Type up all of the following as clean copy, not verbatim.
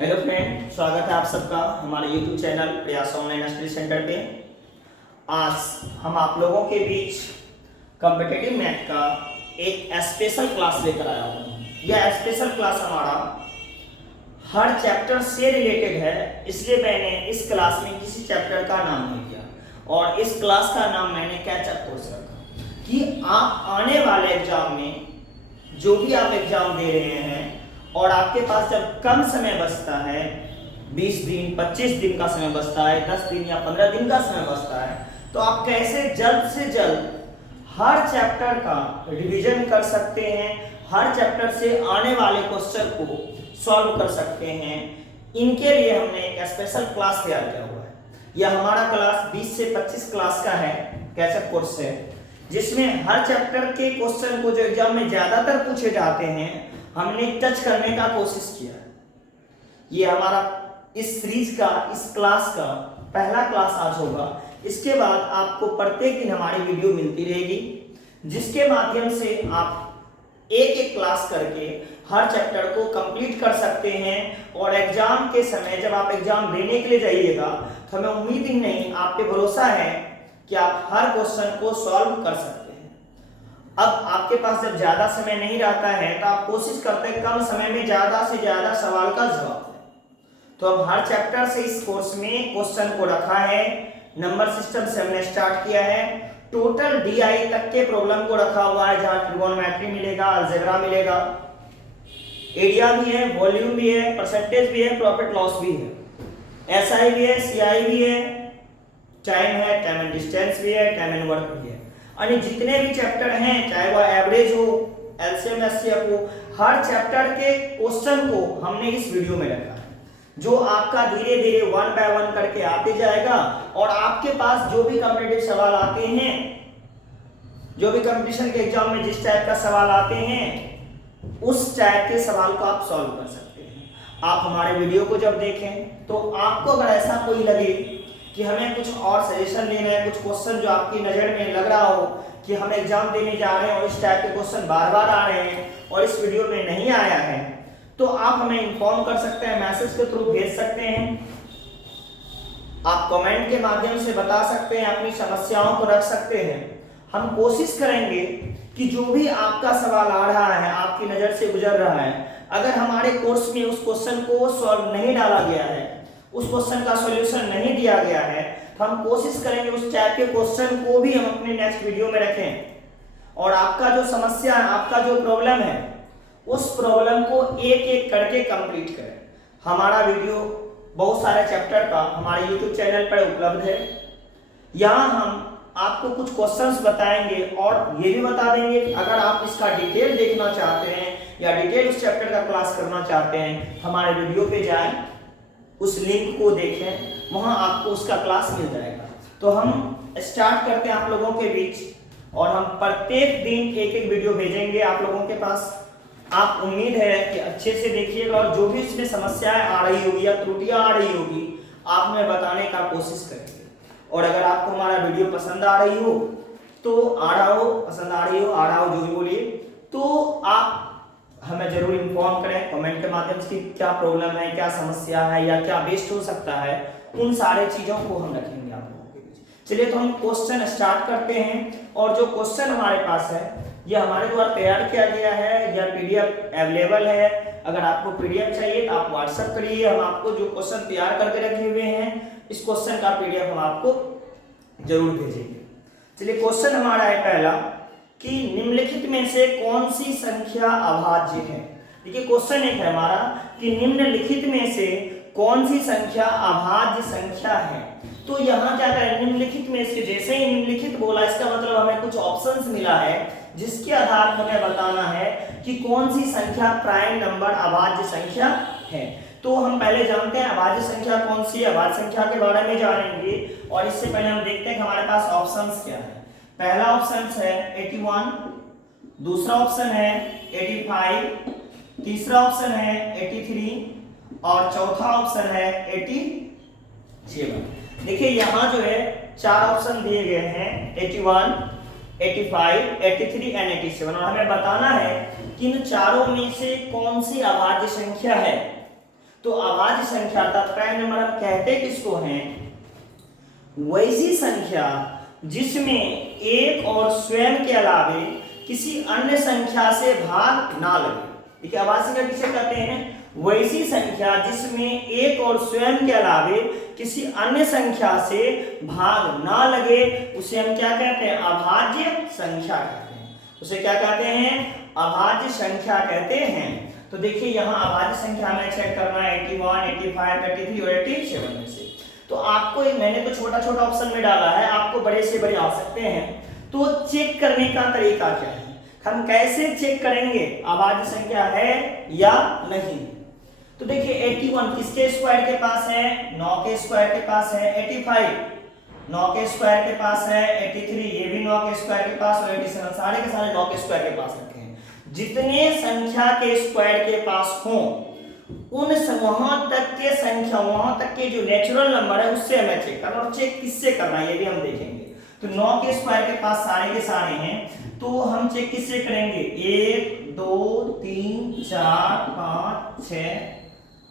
Hello friend, स्वागत है आप सबका हमारे यूट्यूब चैनल प्रयास ऑनलाइन स्टडी सेंटर पे। आज हम आप लोगों के बीच कॉम्पिटिटिव मैथ का एक स्पेशल क्लास लेकर आया हूँ। यह स्पेशल क्लास हमारा हर चैप्टर से रिलेटेड है, इसलिए मैंने इस क्लास में किसी चैप्टर का नाम नहीं दिया और इस क्लास का नाम मैंने कैचअप कोर्स रखा कि आप आने वाले एग्जाम में जो भी आप एग्जाम दे रहे हैं और आपके पास जब कम समय बचता है, 20 दिन 25 दिन का समय बचता है, 10 दिन या 15 दिन का समय बचता है, तो आप कैसे जल्द से जल्द हर चैप्टर का रिवीजन कर सकते हैं, हर चैप्टर से आने वाले क्वेश्चन को सॉल्व कर सकते हैं। इनके लिए हमने एक स्पेशल क्लास तैयार किया हुआ है। यह हमारा क्लास 20 से 25 क्लास का है, कैचअप कोर्स है, जिसमें हर चैप्टर के क्वेश्चन को जो एग्जाम में ज्यादातर पूछे जाते हैं हमने टच करने का कोशिश किया। ये हमारा इस सीरीज का, इस क्लास का पहला क्लास आज होगा। इसके बाद आपको प्रत्येक दिन हमारी वीडियो मिलती रहेगी, जिसके माध्यम से आप एक एक क्लास करके हर चैप्टर को कंप्लीट कर सकते हैं। और एग्जाम के समय जब आप एग्जाम देने के लिए जाइएगा तो हमें उम्मीद ही नहीं, आप पे भरोसा है कि आप हर क्वेश्चन को सॉल्व कर सकते हैं। अब आपके पास जब ज्यादा समय नहीं रहता है तो आप कोशिश करते हैं कम समय में ज्यादा से ज्यादा सवाल का जवाब दें। तो अब हर चैप्टर से इस कोर्स में क्वेश्चन को रखा है, नंबर सिस्टम से हमने स्टार्ट किया है, टोटल डीआई तक के प्रॉब्लम को रखा हुआ है, जहां ट्रिगोनोमेट्री मिलेगा, अलजेब्रा मिलेगा, एरिया भी है, वॉल्यूम भी है, परसेंटेज भी है, प्रॉफिट लॉस भी है, एसआई भी है, सीआई भी है, टाइम है, टाइम एंड डिस्टेंस भी है, टाइम एंड वर्क भी है। यानी जितने भी चैप्टर हैं, चाहे वह एवरेज हो, एलसीएम एचसीएफ हो, हर चैप्टर के क्वेश्चन को हमने इस वीडियो में रखा है, जो आपका धीरे धीरे 1 बाय 1 करके आते जाएगा। और आपके पास जो भी कॉम्पिटिटिव सवाल आते हैं, जो भी कंपटीशन के एग्जाम में जिस टाइप का सवाल आते हैं, उस टाइप के सवाल को आप सॉल्व कर सकते हैं। आप हमारे वीडियो को जब देखें तो आपको अगर ऐसा कोई लगे कि हमें कुछ और सजेशन लेना है, कुछ क्वेश्चन जो आपकी नज़र में लग रहा हो कि हम एग्जाम देने जा रहे हैं और इस टाइप के क्वेश्चन बार बार आ रहे हैं और इस वीडियो में नहीं आया है, तो आप हमें इन्फॉर्म कर सकते हैं, मैसेज के थ्रू भेज सकते हैं, आप कमेंट के माध्यम से बता सकते हैं, अपनी समस्याओं को रख सकते हैं। हम कोशिश करेंगे कि जो भी आपका सवाल आ रहा है, आपकी नज़र से गुजर रहा है, अगर हमारे कोर्स में उस क्वेश्चन को सॉल्व नहीं डाला गया है, उस क्वेश्चन का सॉल्यूशन नहीं दिया गया है, तो हम कोशिश करेंगे उस टाइप के क्वेश्चन को भी हम अपने नेक्स्ट वीडियो में रखें और आपका जो समस्या है, आपका जो प्रॉब्लम है, उस प्रॉब्लम को एक एक करके कंप्लीट करें। हमारा वीडियो बहुत सारे चैप्टर का हमारे यूट्यूब चैनल पर उपलब्ध है। यहाँ हम आपको कुछ क्वेश्चंस बताएंगे और ये भी बता देंगे कि अगर आप इसका डिटेल देखना चाहते हैं या डिटेल उस चैप्टर का क्लास करना चाहते हैं, हमारे वीडियो पे जाएं, उस लिंक को देखें, वहां आपको उसका क्लास मिल जाएगा। तो हम स्टार्ट करते हैं आप लोगों के बीच और हम प्रत्येक दिन एक एक वीडियो भेजेंगे आप लोगों के पास। आप उम्मीद है कि अच्छे से देखिएगा और जो भी इसमें समस्याएं आ रही होगी या त्रुटियां आ रही होगी, आप हमें बताने का कोशिश करेंगे। और अगर आपको हमारा वीडियो पसंद आ रही हो तो पसंद आ रही हो, जो भी बोलिए, तो आप हमें जरूर इन्फॉर्म करें कमेंट के माध्यम से क्या प्रॉब्लम है, क्या समस्या है या क्या बेस्ट हो सकता है। उन सारे चीजों को हम रखेंगे आप लोगों के बीच। चलिए तो हम क्वेश्चन स्टार्ट करते हैं। और जो क्वेश्चन हमारे पास है, यह हमारे द्वारा तैयार किया गया है, यह पीडीएफ अवेलेबल है। अगर आपको पीडीएफ चाहिए तो आप व्हाट्सएप करिए, हम आपको जो क्वेश्चन तैयार करके रखे हुए हैं, इस क्वेश्चन का पीडीएफ हम आपको जरूर भेजेंगे। चलिए क्वेश्चन हमारा है पहला कि निम्नलिखित में से कौन सी संख्या अभाज्य है। देखिए क्वेश्चन एक है हमारा कि निम्नलिखित में से कौन सी संख्या अभाज्य संख्या है। तो यहाँ क्या करें, निम्नलिखित में से, जैसे ही निम्नलिखित बोला इसका मतलब हमें कुछ ऑप्शंस मिला है जिसके आधार पर हमें बताना है कि कौन सी संख्या प्राइम नंबर अभाज्य संख्या है। तो हम पहले जानते हैं अभाज्य संख्या कौन सी है, अभाज्य संख्या के बारे में जानेंगे। और इससे पहले हम देखते हैं कि हमारे पास ऑप्शंस क्या है। पहला ऑप्शन है 81, दूसरा ऑप्शन है 85, तीसरा ऑप्शन है 83 और चौथा ऑप्शन है 87। देखिए यहाँ जो है 4 ऑप्शन दिए गए हैं, 81, 85, 83 एंड 87, और हमें बताना है कि इन चारों में से कौन सी अभाज्य संख्या है। तो अभाज्य संख्या तात्पर्य नंबर हम कहते किसको हैं? वैसी संख्या जिसमें एक और स्वयं के अलावे किसी अन्य संख्या से भाग ना लगे। देखिए अभाज्य संख्या किसे कहते हैं? वैसी संख्या जिसमें एक और स्वयं के अलावे किसी अन्य संख्या से भाग ना लगे उसे हम क्या कहते हैं? अभाज्य संख्या कहते हैं। उसे क्या कहते हैं? अभाज्य संख्या कहते हैं। तो देखिए यहाँ अभाज्य संख्या हमें चेक करना है 81, 85, 33 और 87 में से। तो आपको मैंने तो छोटा छोटा ऑप्शन में डाला है, आपको बड़े से बड़े आ सकते हैं। तो चेक करने का तरीका क्या है? हम कैसे चेक करेंगे अभाज्य संख्या है या नहीं? तो देखिए 81 किसके स्क्वायर के पास है? 9 के स्क्वायर के पास है। 85 9 के स्क्वायर के पास है। 83 ये भी 9 के स्क्वायर के पास और 87 सारे के सारे 9 के स्क्वायर के पास रखे हैं। जितने संख्या के स्क्वायर के पास हो उन वहां तक के संख्या, वहां तक के जो नेचुरल नंबर है उससे हमें चेक करना। और चेक किससे करना है ये भी हम देखेंगे। तो 9 के स्क्वायर के पास सारे के सारे हैं, तो हम चेक किससे करेंगे? 1 2 3 4 5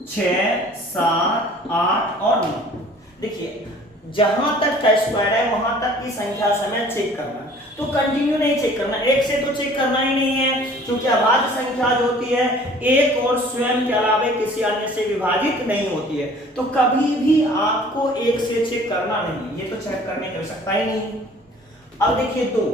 6 7 8 और 9। देखिए जहां तक का स्क्वायर है वहां तक की संख्या से हमें चेक करना है। तो कंटिन्यू नहीं चेक करना, एक से तो चेक करना ही नहीं है, क्योंकि अभाज्य संख्या जो होती है एक और स्वयं के अलावे किसी अन्य से विभाजित नहीं होती है। तो कभी भी आपको एक से चेक करना नहीं, ये तो चेक करने की आवश्यकता ही नहीं। अब देखिए 2,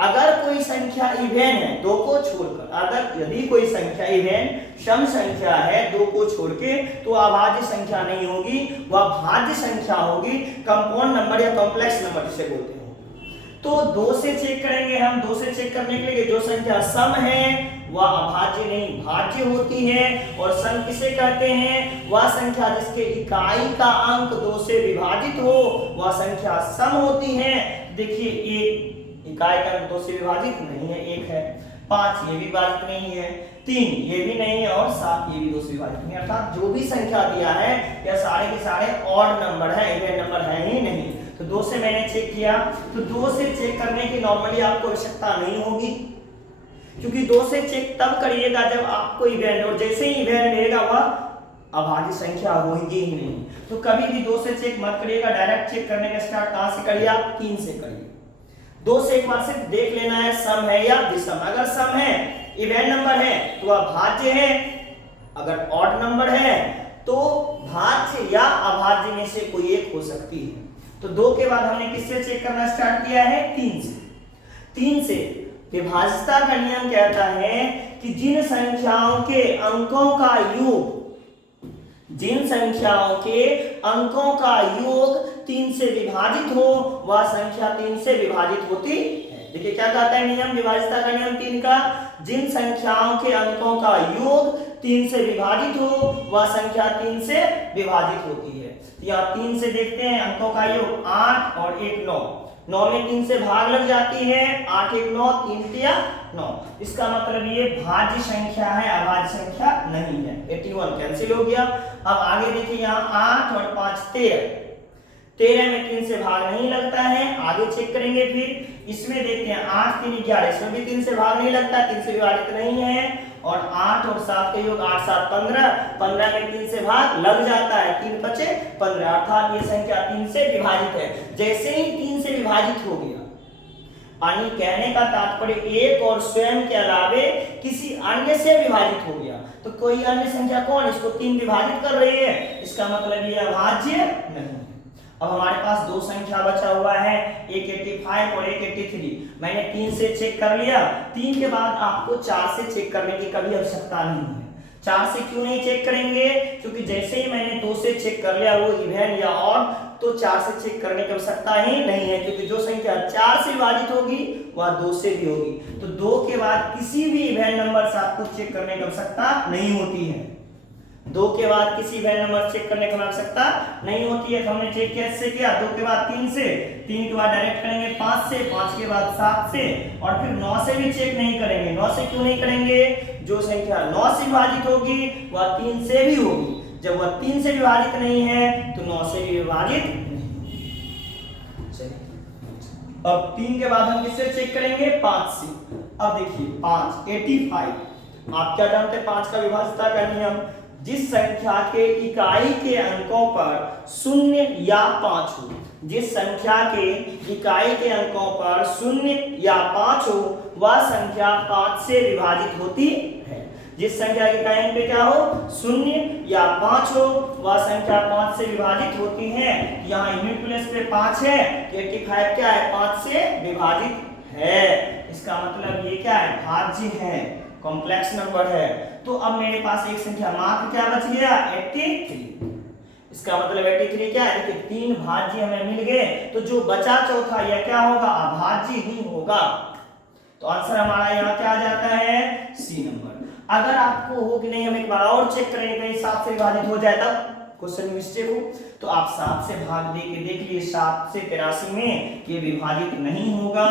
अगर कोई संख्या इवेन है 2 को छोड़कर, अगर यदि कोई संख्या इवेन सम संख्या है 2 को छोड़ के, तो अभाज्य संख्या नहीं होगी, वह भाज्य संख्या होगी, कंपाउंड नंबर या कॉम्प्लेक्स नंबर जिसे बोलते हैं। तो 2 से चेक करेंगे हम। 2 से चेक करने के लिए जो संख्या सम है वह अभाज्य नहीं भाज्य होती है। और सम किसे कहते हैं? वह संख्या जिसके इकाई का अंक 2 से विभाजित हो वह संख्या सम होती है। देखिए एक इकाई का अंक 2 से विभाजित नहीं है, 1 है। 5 ये भी विभाजित नहीं है, 3 ये भी नहीं है और 7 ये भी 2 से विभाजित नहीं है। अर्थात जो भी संख्या दिया है यह सारे के सारे ऑड नंबर है, इवन नंबर है ही नहीं। तो 2 से मैंने चेक किया। तो 2 से चेक करने की नॉर्मली आपको आवश्यकता नहीं होगी, क्योंकि 2 से चेक तब करिएगा जब आपको इवन, और जैसे ही इवन रहेगा वह अभाज्य संख्या होगी ही नहीं। तो कभी भी 2 से चेक मत करिएगा, डायरेक्ट चेक करने का स्टार्ट कहां से करिए? आप 3 से करिए। 2 से एक बार सिर्फ देख लेना है सम है या विषम। अगर सम है, इवन नंबर है तो वह भाज्य है, अगर ऑड नंबर है तो भाज्य या अभाज्य में से कोई एक हो सकती है। तो 2 के बाद हमने किससे चेक करना स्टार्ट किया है? 3 से। 3 से विभाज्यता का नियम कहता है कि जिन संख्याओं के अंकों का योग, जिन संख्याओं के अंकों का योग 3 से विभाजित हो वह संख्या 3 से विभाजित होती है। देखिए क्या कहता है नियम, विभाज्यता का नियम 3 का? जिन संख्याओं के अंकों का योग 3 से विभाजित हो वह संख्या 3 से विभाजित होती है। यहाँ 3 से देखते हैं अंकों का योग 8 और 1 9। 9 में 3 से भाग लग जाती है, 8 1 9, 3 3 9। इसका मतलब ये भाज्य संख्या है, अभाज्य संख्या नहीं है। 81 कैंसिल हो गया। अब आगे देखिए यहाँ 8 और 5 13। 13 में 3 से भाग नहीं लगता है, आगे चेक करेंगे। फिर इसमें देखते हैं 8 3 11, इसमें भी 3 से भाग नहीं लगता, 3 से विभाजित नहीं है। और 8 और 7 का योग 8 7 15, 15 में 3 से भाग लग जाता है, 3 5 15, अर्थात ये संख्या 3 से विभाजित है। जैसे ही 3 से विभाजित हो गया, यानी कहने का तात्पर्य एक और स्वयं के अलावे किसी अन्य से विभाजित हो गया। तो कोई अन्य संख्या कौन इसको 3 विभाजित कर रही है, इसका मतलब ये अभाज्य नहीं है। अब हमारे पास 2 संख्या बचा हुआ है, एक 85 और एक 83। मैंने 3 से चेक कर लिया। 3 के बाद आपको 4 से चेक करने की कभी आवश्यकता नहीं है। 4 से क्यों नहीं चेक करेंगे? क्योंकि जैसे ही मैंने 2 से चेक कर लिया वो इवन या ऑड, तो 4 से चेक करने की आवश्यकता ही नहीं है, क्योंकि जो संख्या 4 से विभाजित होगी वह 2 से भी होगी। तो 2 के बाद किसी भी इवन नंबर से आपको चेक करने की आवश्यकता नहीं होती है। 2 के बाद किसी इवन नंबर चेक करने की आवश्यकता नहीं होती है। तो हमने चेक कैसे किया? 2 के बाद 3 से, 3 के बाद डायरेक्ट करेंगे 5 से, 5 के बाद 7 से, और फिर 9 से भी चेक नहीं करेंगे। 9 से क्यों नहीं करेंगे? जो संख्या 9 से विभाजित होगी वह 3 से भी होगी। जब वह 3 से विभाजित नहीं है तो 9 से भी विभाजित नहीं। अब 3 के बाद हम किससे चेक करेंगे? 5 से। अब देखिए 5 85, आप क्या जानते हैं 5 का विभाज्यता का नियम? जिस संख्या के इकाई के अंकों पर 0 या 5 हो, जिस संख्या के इकाई के अंकों पर 0 या 5 हो वह संख्या 5 से विभाजित होती है। जिस संख्या के इकाई पे क्या हो 0 या 5 हो वह संख्या 5 से विभाजित होती है। यहाँ यूनिट प्लेस पे 5 है, 85 क्या है 5 से विभाजित है। इसका मतलब ये क्या है भाज्य है, कॉम्प्लेक्स नंबर है। तो अब मेरे पास एक संख्या मात्र क्या बच गया 83। इसका मतलब 83 क्या है, देखिए 3 भाज्य हमें मिल गए, तो जो बचा चौथा यह क्या होगा अभाज्य ही होगा। तो आंसर हमारा यहाँ क्या आ जाता है सी नंबर। अगर आपको हो कि नहीं हम एक बार और चेक करेंगे कहीं 7 से विभाजित हो जाए तब क्वेश्चन मिस्टेक हो, तो आप 7 से भाग दे के देख लिए 7 से 83 में ये विभाजित नहीं होगा।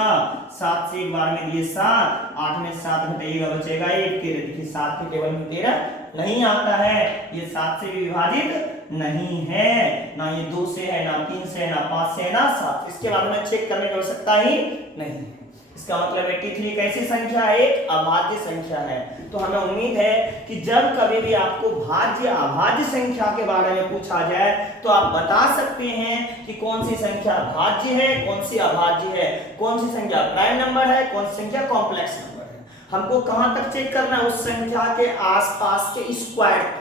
7 से एक बार में दिए 7, 8 में 7 घटेगा बचेगा 1, 13 देखिए 7 के टेबल में 13 नहीं आता है, ये 7 से भी विभाजित नहीं है, ना ये 2 से है, ना 3 से है, ना 5 से है, ना 7। इसके बाद में चेक करने की आवश्यकता ही नहीं है। इसका मतलब 83 कैसी संख्या है, एक अभाज्य संख्या है। तो हमें उम्मीद है कि जब कभी भी आपको भाज्य अभाज्य संख्या के बारे में पूछा जाए तो आप बता सकते हैं कि कौन सी संख्या भाज्य है, कौन सी अभाज्य है, कौन सी संख्या प्राइम नंबर है, कौन सी संख्या कॉम्प्लेक्स नंबर है। हमको कहां तक चेक करना है, उस संख्या के आसपास के स्क्वायर तक।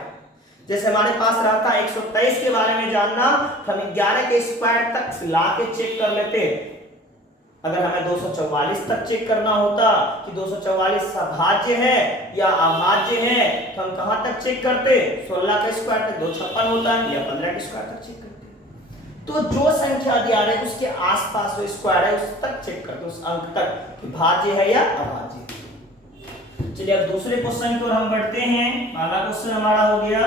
जैसे हमारे पास रहता है 123 के बारे में जानना, हम 11 के स्क्वायर तक ला के चेक कर लेते। अगर हमें 244 तक चेक करना होता कि 244 भाज्य है या अभाज्य है, तो हम कहां तक चेक करते 16 का स्क्वायर तक, 256 होता है, या 15 के स्क्वायर तक चेक करते। तो जो संख्या दिया है उसके आसपास जो स्क्वायर है उस तक चेक करते, उस अंक तक कि भाज्य है या अभाज्य। चलिए अब दूसरे क्वेश्चन की ओर हम बढ़ते हैं। पहला क्वेश्चन हमारा हो गया,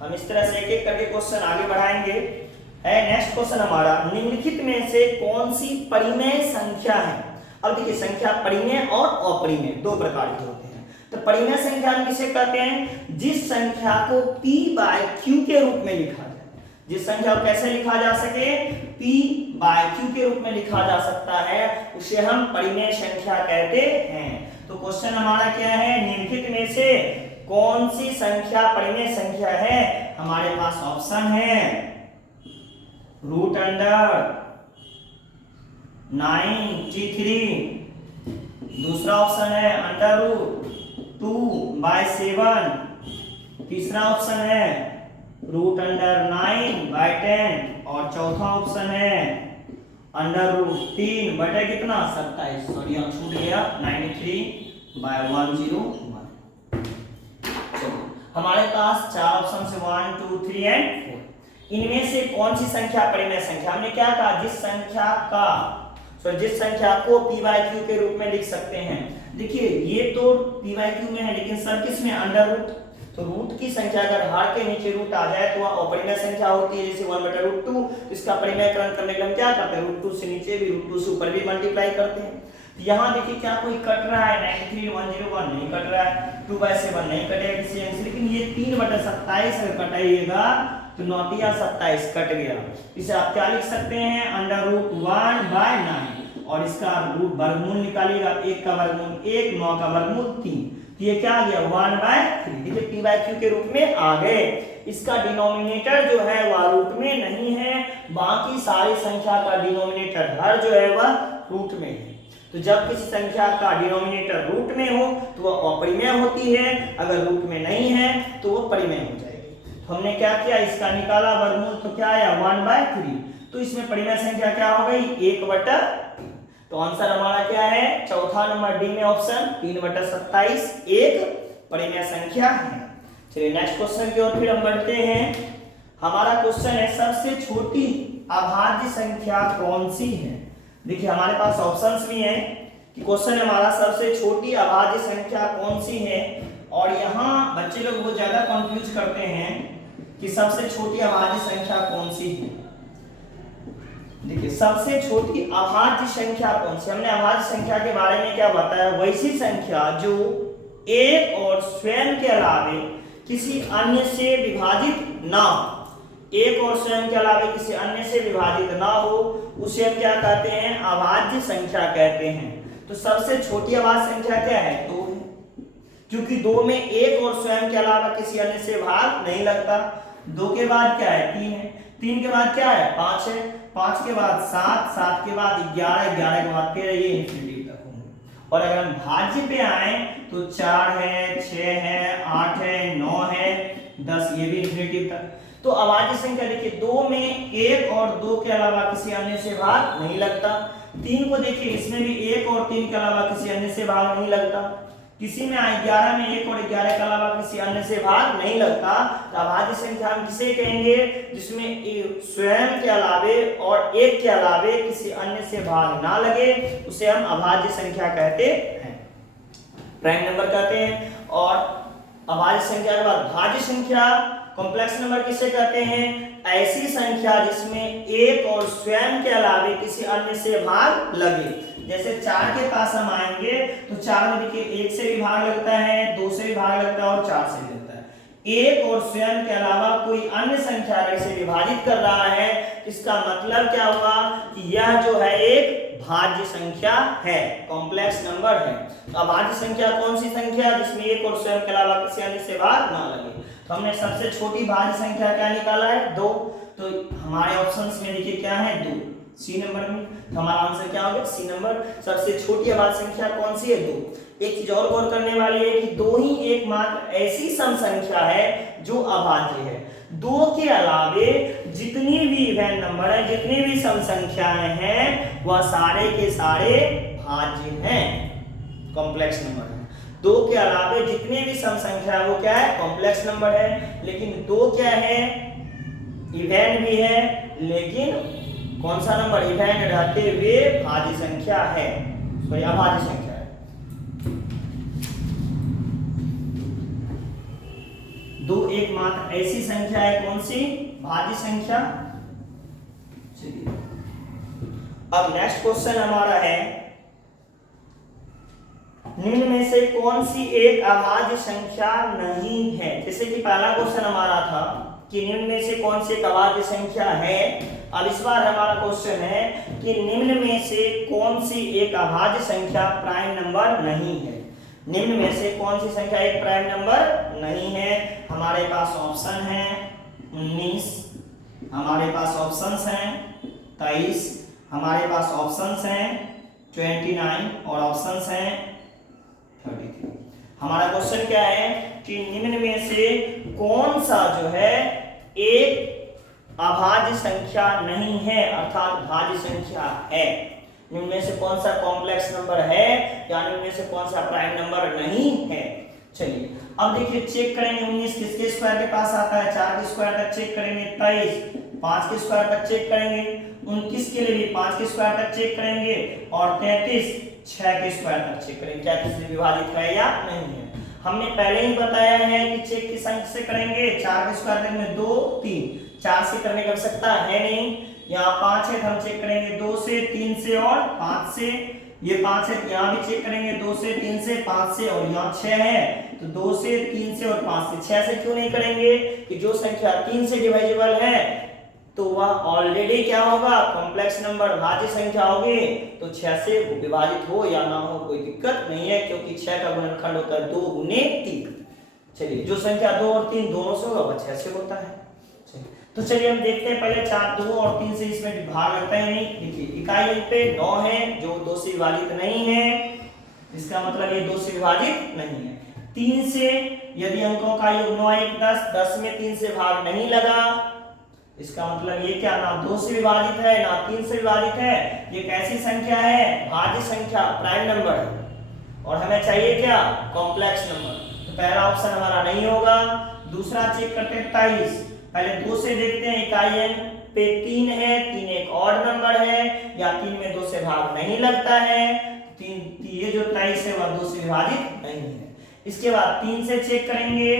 हम इस तरह से एक एक करके क्वेश्चन आगे बढ़ाएंगे। है नेक्स्ट क्वेश्चन हमारा, निम्नलिखित में से कौन सी परिमेय संख्या है। अब देखिए संख्या परिमेय और अपरिमेय दो प्रकार के होते हैं। तो परिमेय संख्या हम किसे कहते हैं, जिस संख्या को p/q के रूप में लिखा जाए। जिस संख्या को कैसे लिखा जा सके, p/q के रूप में लिखा जा सकता है, उसे हम परिमेय संख्या कहते हैं। तो क्वेश्चन हमारा क्या है, निम्नलिखित में से कौन सी संख्या परिमेय संख्या है। हमारे पास ऑप्शन है √9/3, दूसरा ऑप्शन है √2/7, तीसरा ऑप्शन है √9/10 और चौथा ऑप्शन है √3 बटे कितना 27। सॉरी यहाँ छूट गया 93/101। हमारे पास चार ऑप्शन से 1, 2, 3 एंड 4। इनमें से कौन सी संख्या परिमेय संख्या। हमने क्या कहा, जिस संख्या को p/q के रूप में लिख सकते हैं। देखिए ये तो p/q में है, लेकिन सर किस में अंडर रूट। तो रूट की संख्या अगर हर के नीचे रूट आ जाए तो वह अपरिमेय संख्या होती है। जैसे 1/√2, तो इसका परिमेयकरण करने के लिए हम क्या करते हैं, √2 से नीचे भी √2 से ऊपर भी मल्टीप्लाई करते हैं। यहाँ देखिए क्या कोई कट रहा है, 93/101 नहीं कट रहा है, 2/7 नहीं कटेगा किसी अंक से, लेकिन ये 3/27 अगर कटेगा तो 9 या 27 कट गया। इसे आप क्या लिख सकते हैं, √1/9 और इसका रूट वर्गमूल निकालिएगा, 1 का वर्गमूल 1, 9 का वर्गमूल 3, ये क्या आ गया 1/3। देखिए p/q के रूप में आ गए। इसका डिनोमिनेटर जो है वह रूट में नहीं है, बाकी सारी संख्या का डिनोमिनेटर हर जो है वह रूट में है। तो जब किसी संख्या का डिनोमिनेटर रूट में हो तो वह अपरिमेय होती है, अगर रूट में नहीं है तो वह परिमेय हो जाएगी। तो हमने क्या किया, इसका निकाला वर्गमूल, तो क्या आया 1/3। तो इसमें परिमेय संख्या क्या हो गई 1/3। तो आंसर हमारा क्या है, चौथा नंबर डी में ऑप्शन 3/27 एक परिमेय संख्या है। चलिए नेक्स्ट क्वेश्चन की ओर फिर हम बढ़ते हैं। हमारा क्वेश्चन है सबसे छोटी अभाज्य संख्या कौन सी है। देखिए हमारे पास ऑप्शंस भी हैं कि क्वेश्चन हमारा सबसे छोटी अभाज्य संख्या कौन सी है, और यहाँ बच्चे लोग बहुत ज्यादा कंफ्यूज करते हैं कि सबसे छोटी अभाज्य संख्या कौन सी है। देखिए सबसे छोटी अभाज्य संख्या कौन सी, हमने अभाज्य संख्या के बारे में क्या बताया, वैसी संख्या जो एक और स्वयं के अलावे किसी अन्य से विभाजित ना हो, एक और स्वयं के अलावे किसी अन्य से विभाजित ना हो, उसे हम क्या कहते हैं, अभाज्य संख्या कहते हैं। तो सबसे छोटी अभाज्य संख्या क्या है, 2 है। क्योंकि 2 में एक और स्वयं के अलावा किसी अन्य से भाग नहीं लगता। 2 के बाद क्या है 3 है, 3 के बाद क्या है 5 है, 5 के बाद 7, 7 के बाद 11, 11 के बाद 13, ये इंफिनिटिव तक होंगे। और अगर हम भाज्य पे आए तो 4 है, 6 है, 8 है, 9 है, 10, ये भी इंफिनिटिव तक। तो अभाज्य संख्या देखिए 2 में 1 और 2 के अलावा किसी अन्य से भाग नहीं लगता। 3 को देखिए इसमें भी 1 और 3 के अलावा किसी अन्य से भाग नहीं लगता। किसी में 11 में 1 और 11 के अलावा किसी अन्य से भाग नहीं लगता। तो अभाज्य संख्या हम किसे कहेंगे, जिसमें स्वयं के अलावे और 1 के अलावे किसी अन्य से भाग ना लगे, उसे हम अभाज्य संख्या कहते हैं, प्राइम नंबर कहते हैं। और अभाज्य संख्या के बाद भाज्य संख्या, कॉम्प्लेक्स नंबर किसे कहते हैं, ऐसी संख्या जिसमें 1 और स्वयं के अलावे किसी अन्य से भाग लगे। जैसे 4 के पास हम आएंगे तो 4 में देखिए 1 से भी भाग लगता है, 2 से भी भाग लगता है और 4 से भी लगता है। 1 और स्वयं के अलावा कोई अन्य संख्या अगर इसे विभाजित कर रहा है, इसका मतलब क्या हुआ कि यह जो है एक भाज्य संख्या है, कॉम्प्लेक्स नंबर है। तो अभाज्य संख्या कौन सी संख्या है, जिसमें 1 और स्वयं के अलावा किसी अन्य से भाग ना लगे। तो हमने सबसे छोटी भाज्य संख्या क्या निकाला है 2। तो हमारे ऑप्शंस में देखिए क्या है 2, सी नंबर में। तो हमारा आंसर क्या हो गया सी नंबर। सबसे छोटी अभाज्य संख्या कौन सी है 2। एक चीज और गौर करने वाली है कि 2 ही एकमात्र ऐसी सम संख्या है जो अभाज्य है। 2 के अलावे जितनी भी इवन नंबर है, जितनी भी सम संख्याएं हैं, वह सारे के सारे भाज्य हैं, कॉम्प्लेक्स नंबर है। 2 के अलावे जितने भी सम संख्या है वो क्या है, कॉम्प्लेक्स नंबर है। लेकिन 2 क्या है, इवन भी है, लेकिन कौन सा नंबर, इवन रहते हुए भाज्य संख्या है, सॉरी अभाज्य संख्या है। 2 एकमात्र ऐसी संख्या है, कौन सी, भाज्य संख्या। चलिए अब नेक्स्ट क्वेश्चन हमारा है, निम्न में से कौन सी एक अभाज्य संख्या नहीं है। जैसे कि पहला क्वेश्चन हमारा था कि निम्न में से कौन सी एक अभाज्य संख्या है। अब इस बार हमारा क्वेश्चन है कि निम्न में से कौन सी एक अभाज्य संख्या प्राइम नंबर नहीं है। निम्न में से कौन सी संख्या एक प्राइम नंबर नहीं है। हमारे पास ऑप्शन है 19, हमारे पास ऑप्शंस हैं 23, हमारे पास ऑप्शंस हैं 29 और ऑप्शंस हैं 33। हमारा क्वेश्चन क्या है कि निम्न में से कौन सा जो है एक अभाज्य संख्या नहीं है, अर्थात भाज्य संख्या है। निम्न में से कौन सा कॉम्प्लेक्स नंबर है या निम्न में से कौन सा प्राइम नंबर नहीं है। चलिए अब देखिए चेक करेंगे। 19 किसके स्क्वायर के पास आता है, 4 के स्क्वायर तक चेक करेंगे, 23 5 के स्क्वायर तक चेक करेंगे, 29 के लिए भी 5 के स्क्वायर तक चेक करेंगे और 33 6 के स्क्वायर तक चेक करेंगे क्या किससे विभाजित है या नहीं है। हमने पहले ही बताया है कि चेक किस अंक से करेंगे, 4 के स्क्वायर तक में 2 3, 4 से करने की आवश्यकता है नहीं। यहाँ 5 है तो हम चेक करेंगे 2 से, 3 से और 5 से। ये 5 है, यहाँ भी चेक करेंगे 2 से, 3 से, 5 से और यहाँ 6 है तो 2 से, 3 से और 5 से। 6 से क्यों नहीं करेंगे कि जो संख्या 3 से डिवाइजेबल है तो वह ऑलरेडी क्या होगा, कॉम्प्लेक्स नंबर, भाज्य संख्या होगी। तो 6 से विभाजित हो या ना हो कोई दिक्कत नहीं है, क्योंकि 6 का गुणनखंड होता है 2 गुने 3। चलिए जो संख्या 2 और 3 दोनों से होगा वह 6 से होता है। तो चलिए हम देखते हैं पहले 4 2 और 3 से इसमें भाग लगता है नहीं। देखिए इकाई अंक पे 9 है जो 2 से विभाजित नहीं है, इसका मतलब ये 2 से विभाजित नहीं है। 3 से यदि अंकों का योग 9 1 10, 10 में 3 से भाग नहीं लगा, इसका मतलब ये क्या, ना 2 से विभाजित है ना 3 से विभाजित है। ये कैसी संख्या है, भाज्य संख्या, प्राइम नंबर है और हमें चाहिए क्या, कॉम्प्लेक्स नंबर। तो पहला ऑप्शन हमारा नहीं होगा। दूसरा चेक करते हैं 23। पहले 2 से देखते हैं, इकाई अंक पे 3 है, 3 एक ऑड नंबर है या 3 में 2 से भाग नहीं लगता है। 3 ये जो 23 है वह 2 से विभाजित नहीं है। इसके बाद 3 से चेक करेंगे,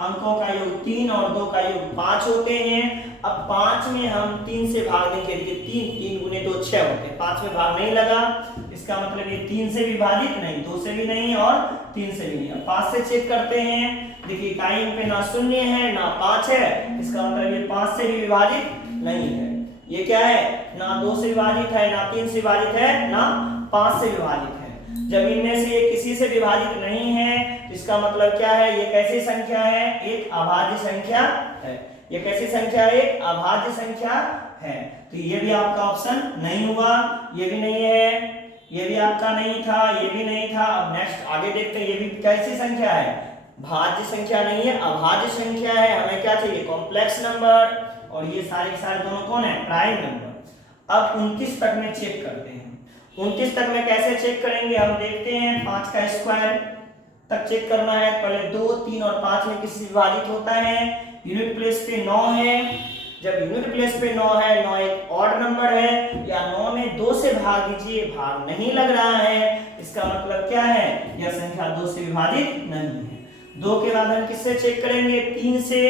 अंकों का योग 3 और 2 का योग 5 होते हैं। अब 5 में हम 3 से भाग देंगे, देखिए 3 गुने 2 6 होते हैं, 5 में भाग नहीं लगा, इसका मतलब ये 3 से विभाजित नहीं, 2 से भी नहीं और 3 से भी नहीं। अब 5 से चेक करते हैं, देखिए इकाई अंक पे ना 0 है ना 5 है, इसका मतलब ये 5 से भी विभाजित नहीं है। ये क्या है, ना 2 से विभाजित है ना 3 से विभाजित है ना 5 से विभाजित है। जब इनमें से किसी से विभाजित नहीं है इसका मतलब क्या है, ये कैसी संख्या है, एक अभाज्य संख्या है। ये कैसी संख्या है, एक अभाज्य संख्या है। तो ये भी आपका ऑप्शन नहीं हुआ, ये भी नहीं है, ये भी आपका नहीं था, ये भी नहीं था। अब नेक्स्ट आगे देखते हैं, ये भी कैसी संख्या है, भाज्य संख्या नहीं है, अभाज्य संख्या है। हमें क्या चाहिए, कॉम्प्लेक्स नंबर, और ये सारे के सारे दोनों कौन है, प्राइम नंबर। अब 29 तक में चेक करते हैं। 29 तक में कैसे चेक करेंगे, हम देखते हैं 5 का स्क्वायर तक चेक करना है। पहले 2, 3 और 5 में किससे विभाजित होता है, यूनिट प्लेस पे 9 है। जब यूनिट प्लेस पे 9 है, 9 एक ऑड नंबर है, या 9 में 2 से भाग दीजिए, भाग नहीं लग रहा है, इसका मतलब क्या है, यह संख्या 2 से विभाजित नहीं है। 2 के बाद हम किससे चेक करेंगे, 3 से।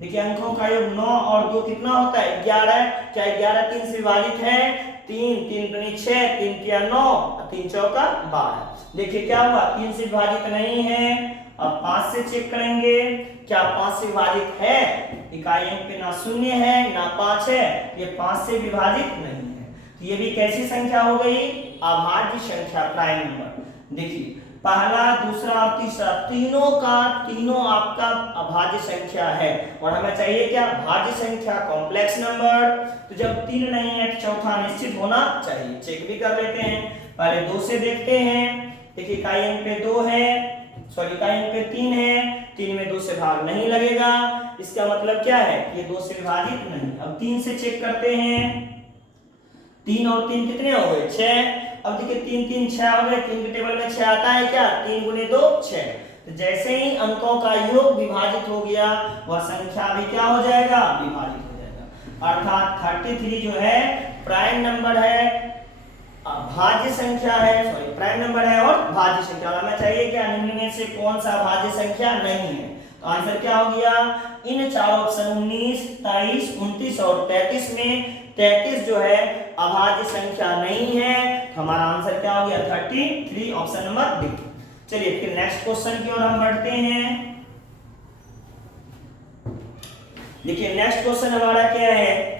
देखिए अंकों का योग 9 और 2 कितना होता है, 11। क्या 11 3 से विभाजित है, 3, 3 दूनी 6, 3 तिया 9, 3 चौका 12। देखिए क्या हुआ, 3 से विभाजित नहीं है। अब 5 से चेक करेंगे, क्या 5 से विभाजित है, इकाई अंक पे ना 0 है ना 5 है, ये 5 से विभाजित नहीं है। तो ये भी कैसी संख्या हो गई, अभाज्य संख्या, प्राइम नंबर। देखिए पहला, दूसरा और तीसरा, तीनों आपका अभाज्य संख्या है, और हमें चाहिए क्या, भाज्य संख्या, कॉम्प्लेक्स नंबर। तो जब 3 नहीं है तो चौथा निश्चित होना चाहिए। चेक भी कर लेते हैं, पहले 2 से देखते हैं। देखिए इकाई अंक पे 2 है, सॉरी इकाई अंक पे 3 है, 3 में 2 से भाग नहीं लगेगा, इसका मतलब क्या है, ये 2 से विभाजित नहीं। अब 3 से चेक करते हैं, 3 और 3 कितने हो गए, 6। अब देखिए 3 3 6 हो गए, 3 के टेबल में 6 आता है क्या, 3 गुने 2 6। तो जैसे ही अंकों का योग विभाजित हो गया, वह संख्या भी क्या हो जाएगा, विभाजित हो जाएगा। अर्थात 33 जो है प्राइम नंबर है, भाज्य संख्या है, सॉरी प्राइम नंबर है और भाज्य संख्या। हमें चाहिए क्या, निम्न में से कौन सा भाज्य संख्या नहीं है। तो आंसर क्या हो गया, इन चारों ऑप्शन 19, 23, 29 और 33 में 33 जो है अभाज्य संख्या नहीं है। हमारा आंसर क्या हो गया, 33, ऑप्शन नंबर डी। चलिए फिर नेक्स्ट क्वेश्चन की ओर हम बढ़ते हैं। देखिए नेक्स्ट क्वेश्चन हमारा क्या है,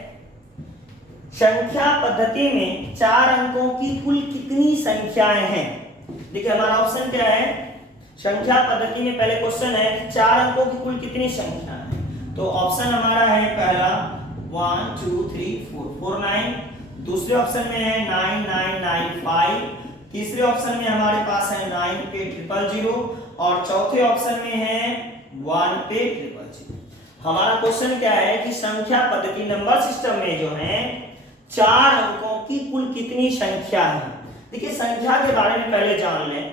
संख्या पद्धति में 4 अंकों की कुल कितनी संख्याएं हैं। देखिए हमारा ऑप्शन क्या है, संख्या पद्धति में पहले क्वेश्चन है 4 अंकों की कुल कितनी संख्या है। तो ऑप्शन हमारा है पहला 1 2 3 4 4 9, दूसरे ऑप्शन में है 9 9 9 5, तीसरे ऑप्शन में हमारे पास है 9 पे 000 और चौथे ऑप्शन में है 1 पे 000। हमारा क्वेश्चन क्या है कि संख्या पद्धति नंबर सिस्टम में जो है 4 अंकों की कुल कितनी संख्या है। देखिए संख्या के बारे में पहले जान लें,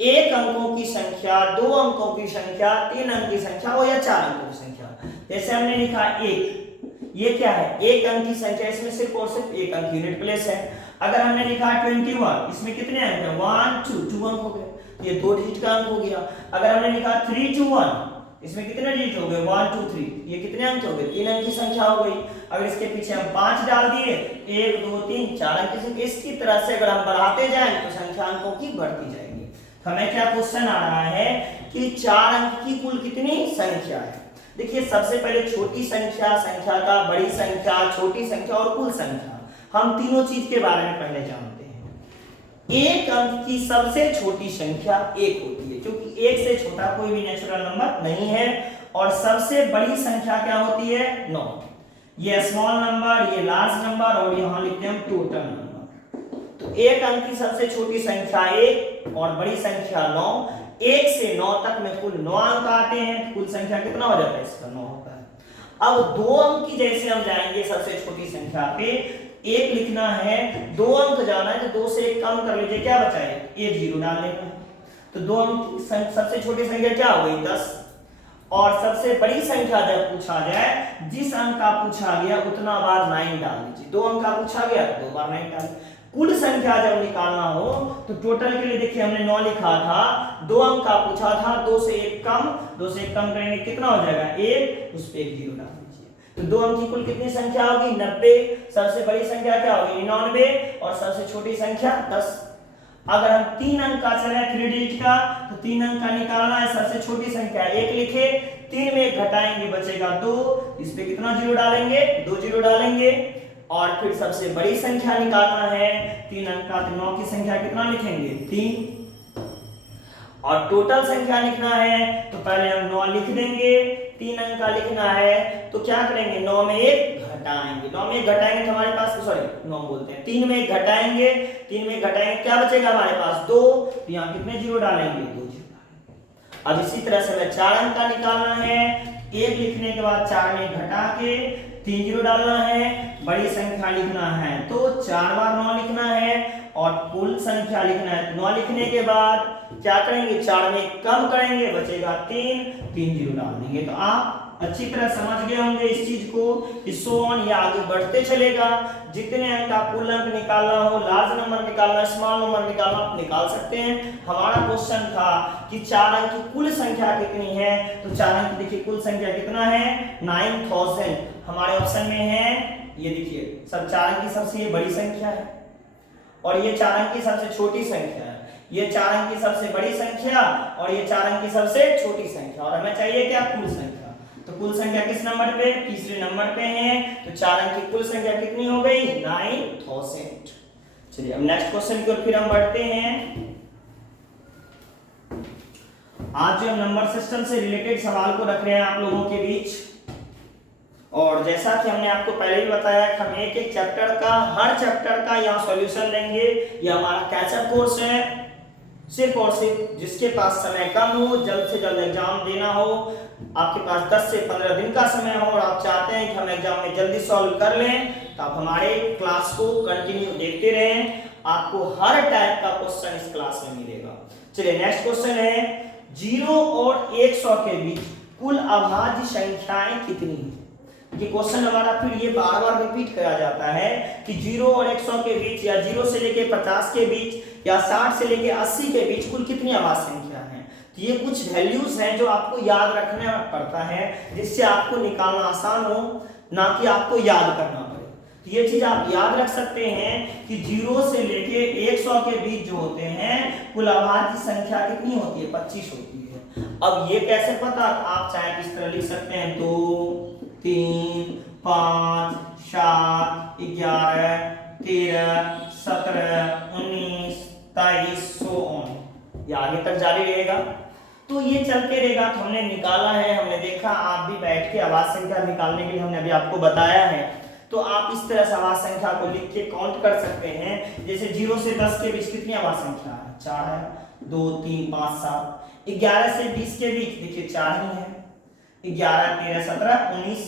1 अंकों की संख्या, 2 अंकों की संख्या, 3 अंक की संख्या हो या 4 अंकों की संख्या। जैसे हमने लिखा 1, ये क्या है, 1 अंक की संख्या, इसमें सिर्फ और सिर्फ 1 अंक यूनिट प्लेस है। अगर हमने लिखा 21, इसमें कितने अंक है, 1 2 अंक हो गए, ये 2 डिजिट का अंक हो गया। अगर हमने लिखा 3 2 1, इसमें कितने डिजिट हो गए, 1 2 3, ये कितने अंक हो गए, 3 अंक की संख्या हो गई। अगर इसके पीछे हम 5 डाल दिए, 1 2 3 4 अंक की संख्या। इसकी तरह से अगर हम बढ़ाते जाएं तो संख्या अंकों की बढ़ती जाएगी। हमें क्या क्वेश्चन आ रहा है कि 4 अंक की कुल कितनी संख्या है। देखिए सबसे पहले छोटी संख्या, संख्या का बड़ी संख्या, छोटी संख्या और कुल संख्या, हम तीनों चीज के बारे में पहले जानते हैं। 1 अंक की सबसे छोटी संख्या 1 होती है, क्योंकि 1 से छोटा कोई भी नेचुरल नंबर नहीं है। और सबसे बड़ी संख्या क्या होती है, 9। ये स्मॉल नंबर, ये लार्ज नंबर, और यहां लिखते हैं टोटल नंबर। तो 1 अंक की सबसे छोटी संख्या 1 और बड़ी संख्या 9। 1 से 9 तक में कुल 9 अंक आते हैं, कुल संख्या कितना हो जाता है, इसका 9 होता है। अब 2 अंक की जैसे हम जाएंगे सबसे छोटी संख्या पे, 1 लिखना है, 2 अंक जाना है तो 2 से 1 कम कर लीजिए, क्या बचा है, 1 0 डाल लेना। तो 2 अंक की सबसे छोटी संख्या क्या हो गई, 10। और सबसे बड़ी संख्या जब पूछा जाए, जिस अंक का पूछा गया उतना बार 9 डाल दीजिए। 2 अंक का पूछा गया तो 2 बार 9 डाल। कुल संख्या जब निकालना हो तो टोटल के लिए देखिए हमने 9 लिखा था, 2 अंक का पूछा था, 2 से 1 कम, 2 से 1 कम करेंगे कितना हो जाएगा, 1, उस पे 1 0 डाल दीजिए। तो 2 अंक की कुल कितनी संख्या होगी, 90। सबसे बड़ी संख्या क्या होगी, 99, और सबसे छोटी संख्या 10। अगर हम 3 अंक का चले 3 डिजिट का, तो 3 अंक का निकालना है, सबसे छोटी संख्या 1 लिखे, 3 में 1 घटाएंगे बचेगा 2, इस पे कितना 0 डालेंगे, 2 0 डालेंगे। और फिर सबसे बड़ी संख्या निकालना है 3 अंक का, तो 9 की संख्या कितना लिखेंगे, 3। और टोटल संख्या लिखना है तो पहले हम 9 लिख देंगे, 3 अंक का लिखना है तो क्या करेंगे, 9 में 1 घटाएंगे, 9 में 1 घटाएंगे तो हमारे पास, सॉरी 9 बोलते हैं, 3 में 1 घटाएंगे, 3 में 1 घटाएंगे क्या बचेगा हमारे पास 2, तो यहाँ कितने जीरो डालेंगे, 2 जीरो डालेंगे। अब इसी तरह से हमें 4 अंक का निकालना है, 1 लिखने के बाद 4 में घटा के 3 जीरो डालना है, बड़ी संख्या लिखना है तो 4 बार 9 लिखना है और कुल संख्या लिखना है। 9 लिखने के बाद क्या करेंगे, 4 में कम करेंगे, बचेगा 3, 3 जीरो डाल देंगे। तो आप अच्छी तरह समझ गए होंगे इस चीज को, सो ऑन ये आगे बढ़ते चलेगा। जितने अंक आप कुल अंक निकालना हो, लार्ज नंबर निकालना, स्मॉल नंबर निकालना, आप निकाल सकते हैं। हमारा क्वेश्चन था कि 4 अंक की कुल संख्या कितनी है, तो 4 अंक देखिए कुल संख्या कितना है 9000, हमारे ऑप्शन में है ये देखिए सब 4 अंक की सबसे ये बड़ी संख्या है और ये 4 अंक की सबसे छोटी संख्या है, ये 4 अंक की सबसे बड़ी संख्या और ये 4 अंक की सबसे छोटी संख्या, और हमें चाहिए क्या, कुल संख्या। तो कुल संख्या किस नंबर पे, तीसरे नंबर पे है, तो 4 अंक की कुल संख्या कितनी हो गई 9000। चलिए अब नेक्स्ट क्वेश्चन की ओर फिर हम बढ़ते हैं। आज जो हम नंबर सिस्टम से रिलेटेड सवाल को रख रहे हैं आप लोगों के बीच, और जैसा कि हमने आपको पहले ही बताया कि हम एक एक चैप्टर का, हर चैप्टर का यहाँ सॉल्यूशन देंगे। ये हमारा कैचअप कोर्स है, सिर्फ और सिर्फ जिसके पास समय कम हो, जल्द से जल्द एग्जाम देना हो, आपके पास 10 से 15 दिन का समय हो और आप चाहते हैं कि हम एग्जाम में जल्दी सॉल्व कर लें, तो आप हमारे क्लास को कंटिन्यू देखते रहें, आपको हर टाइप का क्वेश्चन इस क्लास में मिलेगा। चलिए नेक्स्ट क्वेश्चन है, 0 और 100 के बीच कुल अभाज्य संख्याएं कितनी हैं। ये क्वेश्चन हमारा फिर ये बार बार रिपीट किया जाता है कि 0 और 100 के बीच, या 0 से लेके 50 के बीच, या 60 से लेके 80 के बीच कुल कितनी अभाज्य संख्या है। तो ये कुछ वैल्यूज हैं जो आपको याद रखना पड़ता है, जिससे आपको निकालना आसान हो, ना कि आपको याद करना पड़े। तो ये चीज आप याद रख सकते हैं कि 0 से लेके 100 के बीच जो होते हैं कुल अभाज्य संख्या कितनी होती है, 25 होती है। अब ये कैसे पता, आप चाहे किस तरह लिख सकते हैं, 2 3 5 7 11 13 17 19 23 सो ऑन, ये आगे तक जारी रहेगा। तो ये चलते रहेगा। तो हमने निकाला है, हमने देखा, आप भी बैठ के अभाज्य संख्या निकालने के लिए हमने अभी आपको बताया है, तो आप इस तरह से अभाज्य संख्या को लिख के काउंट कर सकते हैं। जैसे 0 से 10 के बीच कितनी अभाज्य संख्या है, 4 है, 2 3 5 7। 11 से 20 के बीच देखिए 4 ही है, 11 13 17 19,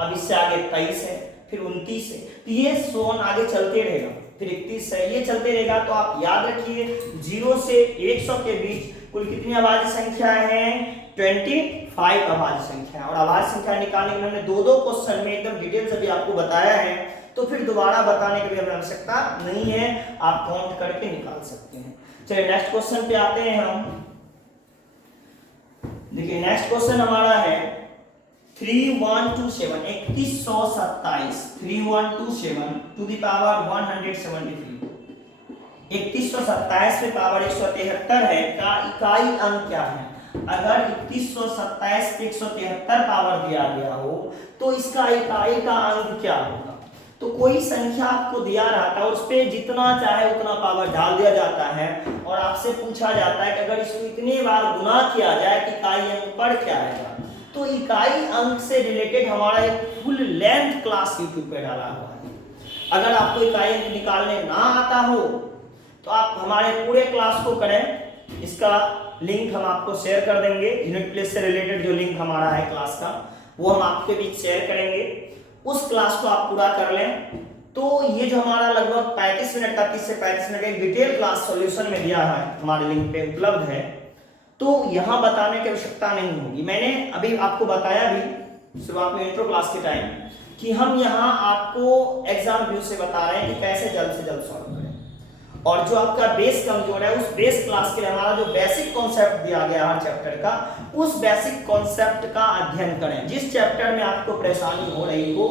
अब इससे आगे 23 है, फिर 29 है, तो ये सोन आगे चलते रहेगा, फिर 31 है, ये चलते रहेगा। तो आप याद रखिए 0 से 100 के बीच कुल कितनी अभाज्य संख्या है, 25 अभाज्य संख्या। और अभाज्य संख्या निकालने के लिए हमने दो क्वेश्चन में एकदम डिटेल से भी आपको बताया है, तो फिर दोबारा बताने की भी हमें आवश्यकता नहीं है, आप काउंट करके निकाल सकते हैं। चलिए नेक्स्ट क्वेश्चन पे आते हैं हम। देखिए नेक्स्ट क्वेश्चन हमारा है 3127, 3127, 3127 टू द पावर 173। 3127 पे पावर 173 है का इकाई अंक क्या है। अगर 3127 पे 173 पावर दिया गया हो तो इसका इकाई का अंक क्या होगा। तो कोई संख्या आपको दिया रहता है, उस पे जितना चाहे उतना पावर डाल दिया जाता है, और आपसे पूछा जाता है कि अगर इसको इतने बार गुना किया जाए तो इकाई अंक पढ़ क्या आएगा। तो इकाई अंक से रिलेटेड हमारा एक फुल लेंथ क्लास यूट्यूब पे डाला हुआ है। अगर आपको इकाई अंक निकालने ना आता हो तो आप हमारे पूरे क्लास को करें, इसका लिंक हम आपको शेयर कर देंगे। यूनिट प्लेस से रिलेटेड जो लिंक हमारा है क्लास का, वो हम आपके बीच शेयर करेंगे। उस क्लास को आप पूरा कर लें तो ये जो हमारा लगभग 35 मिनट का, 30 से 35 मिनट का एक डिटेल क्लास सॉल्यूशन में दिया है, हमारे लिंक पे उपलब्ध है, तो यहाँ बताने की आवश्यकता नहीं होगी। मैंने अभी आपको बताया भी शुरुआत में इंट्रो क्लास के टाइम कि हम यहाँ आपको एग्जाम व्यू से बता रहे हैं कि कैसे जल्द से जल्द सॉल्व करें, और जो आपका बेस कमजोर है उस बेस क्लास के लिए हमारा जो बेसिक कॉन्सेप्ट दिया गया हर चैप्टर का, उस बेसिक कॉन्सेप्ट का अध्ययन करें। जिस चैप्टर में आपको परेशानी हो रही हो,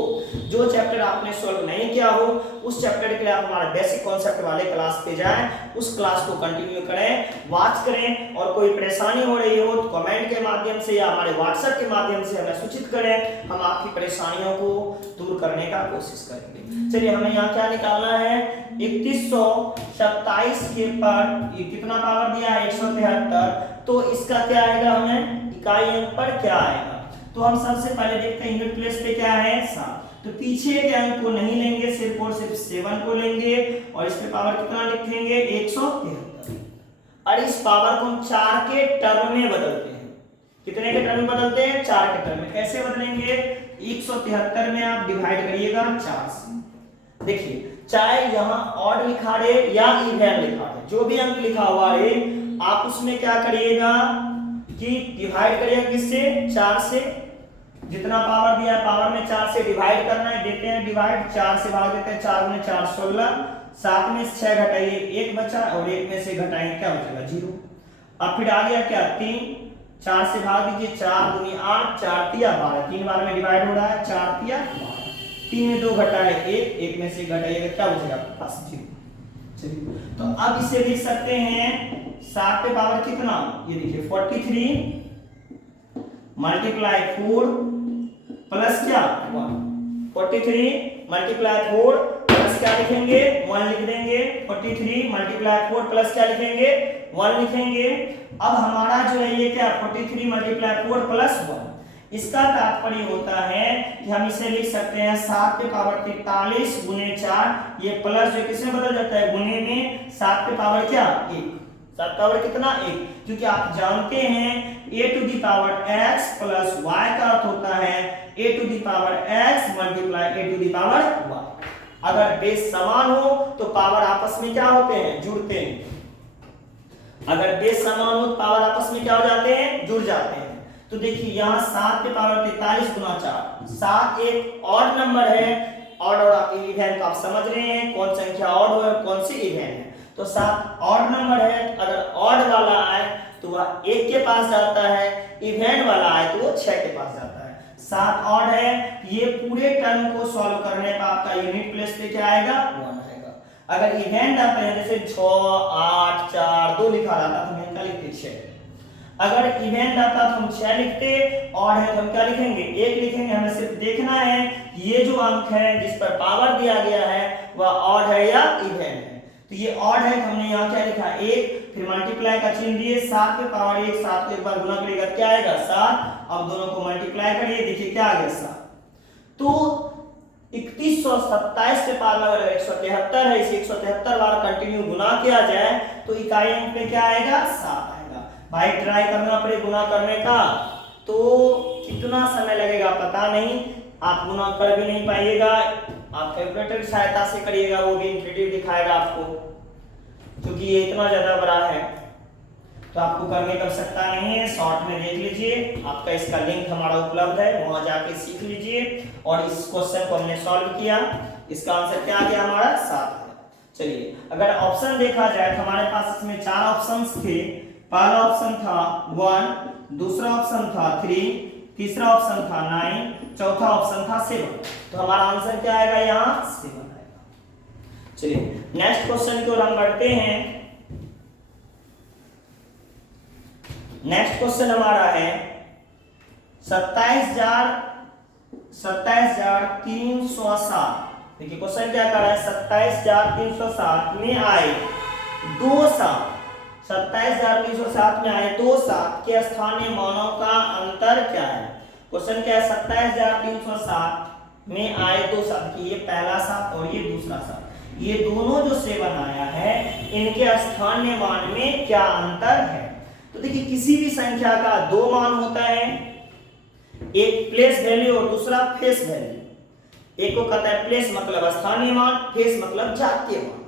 जो चैप्टर आपने सॉल्व नहीं किया हो, उस चैप्टर के लिए आप हमारे बेसिक कॉन्सेप्ट वाले क्लास पे जाएं, उस क्लास को कंटिन्यू करें, वॉच करें, और कोई परेशानी हो रही हो तो कमेंट के माध्यम से या हमारे व्हाट्सएप के माध्यम से हमें सूचित करें, हम आपकी परेशानियों को दूर करने का कोशिश करेंगे। चलिए हमें यहाँ क्या निकालना है, 3127 27 के पर ये कितना पावर दिया है 173, तो इसका क्या आएगा, हमें इकाई अंक पर क्या आएगा। तो हम सबसे पहले देखते हैं यूनिट प्लेस पे क्या है 7, तो पीछे के अंक को नहीं लेंगे, सिर्फ और सिर्फ 7 को लेंगे और इस पे पावर कितना लिखेंगे 173। और इस पावर को हम 4 के टर्म में बदलते हैं। कितने के टर्म में बदलते हैं 4 के टर्म में। कैसे बदलेंगे, 173 में आप डिवाइड करिएगा 4 से। देखिए चाहे यहाँ ऑड लिखा रहे या इवन लिखा रहे, जो भी अंक लिखा हुआ रहे, आप उसमें क्या करिएगा कि डिवाइड करिएगा किससे 4 से। जितना पावर दिया है पावर में 4 से डिवाइड करना है, देते हैं डिवाइड, 4 से भाग देते हैं, 4 गुने 4 16, 7 में से 6 घटाइए 1 बचा और 1 में से घटाएंगे क्या बचेगा 0। अब फिर आ गया क्या 3, 4 से भाग दीजिए, 4 दूनी 8, 4 तिया 12, 3 बार में डिवाइड हो रहा है, 4 तिया 12, 3 में 2 घटाए 1, 1 में से घटाइएगा क्या बचेगा प्लस 0। चलिए तो अब इसे लिख सकते हैं 7 पे पावर कितना, ये देखिए 43 मल्टीप्लाई 4 प्लस क्या 1, 43 मल्टीप्लाई 4 प्लस क्या लिखेंगे 1 लिख देंगे, 43 मल्टीप्लाई 4 प्लस क्या लिखेंगे 1 लिखेंगे। अब हमारा जो है ये क्या 43 मल्टीप्लाई 4 प्लस 1, इसका तात्पर्य होता है कि हम इसे लिख सकते हैं 7 पे पावर 43 गुने 4, ये प्लस जो किसमें बदल जाता है गुने में, 7 पे पावर क्या 1, 7 पावर कितना 1, क्योंकि आप जानते हैं a to the power x plus y का अर्थ होता है a to the power x multiply a to the power y। अगर बेस समान हो तो पावर आपस में क्या होते हैं जुड़ते हैं। अगर बेस समान हो तो पावर आपस में क्या हो जाते हैं जुड़ जाते हैं। तो देखिए यहाँ 7 पे पावर 43 गुना 4, 7 एक ऑड नंबर है, ऑड और आप इवन तो आप समझ रहे हैं कौन संख्या ऑड है और कौन सी इवन है। तो 7 ऑड नंबर है, अगर ऑड वाला आए तो वह 1 के पास जाता है, इवन वाला आए तो वो 6 के पास जाता है। 7 ऑड है, ये पूरे टर्म को सॉल्व करने पर आपका यूनिट प्लेस पे क्या आएगा 1 आएगा। अगर इवन आता है जैसे 6 8 4 2 लिखा रहता तो हम इनका लिखते 6, अगर इवेंट आता तो हम 6 लिखते, ऑड है तो हम क्या लिखेंगे 1 लिखेंगे। हमें सिर्फ देखना है ये जो अंक है जिस पर पावर दिया गया है वह ऑड है या इवेंट है। तो ये ऑड है तो हमने यहाँ क्या लिखा 1, फिर मल्टीप्लाई का चिन्ह दिए, 7 पे पावर 1, 7 को एक बार गुना करिएगा क्या आएगा 7, अब दोनों को मल्टीप्लाई करिए, देखिए क्या आ गया 7। तो 3127 पे पावर अगर 173 है, इसे 173 बार कंटिन्यू गुना किया जाए तो इकाई अंक पे क्या आएगा 7 आएगा। भाई ट्राई करना पड़े गुना करने का, तो कितना समय लगेगा पता नहीं, आप गुना कर भी नहीं पाइएगा, आप कैलकुलेटर की सहायता से करिएगा, वो भी इंट्यूटिव दिखाएगा आपको, क्योंकि ये इतना ज्यादा बड़ा है तो आपको करने का आवश्यकता नहीं है। शॉर्ट में देख लीजिए, आपका इसका लिंक हमारा उपलब्ध है, वहां जाके सीख लीजिए। और इस क्वेश्चन को हमने सॉल्व किया, इसका आंसर क्या आ गया हमारा 7 है। चलिए अगर ऑप्शन देखा जाए तो हमारे पास इसमें 4 ऑप्शंस थे। पहला ऑप्शन था 1, दूसरा ऑप्शन था 3, तीसरा ऑप्शन था 9, चौथा ऑप्शन था 7। तो हमारा आंसर क्या आएगा यहाँ 7 आएगा। चलिए नेक्स्ट क्वेश्चन की ओर हम बढ़ते हैं। नेक्स्ट क्वेश्चन हमारा है 27,307। देखिए क्वेश्चन क्या कर रहा है 27,307 में आए 2 7, 27,307 में आए 2 7 के स्थानीय मानों का अंतर क्या है। क्वेश्चन क्या है 27,307 में आए 2 7 की, ये पहला 7 और ये दूसरा 7, ये दोनों जो 7 आया है इनके स्थानीय मान में क्या अंतर है। तो देखिए किसी भी संख्या का 2 मान होता है, एक प्लेस वैल्यू और दूसरा फेस वैल्यू। एक को कहता है प्लेस मतलब स्थानीय मान, फेस मतलब जातीय मान।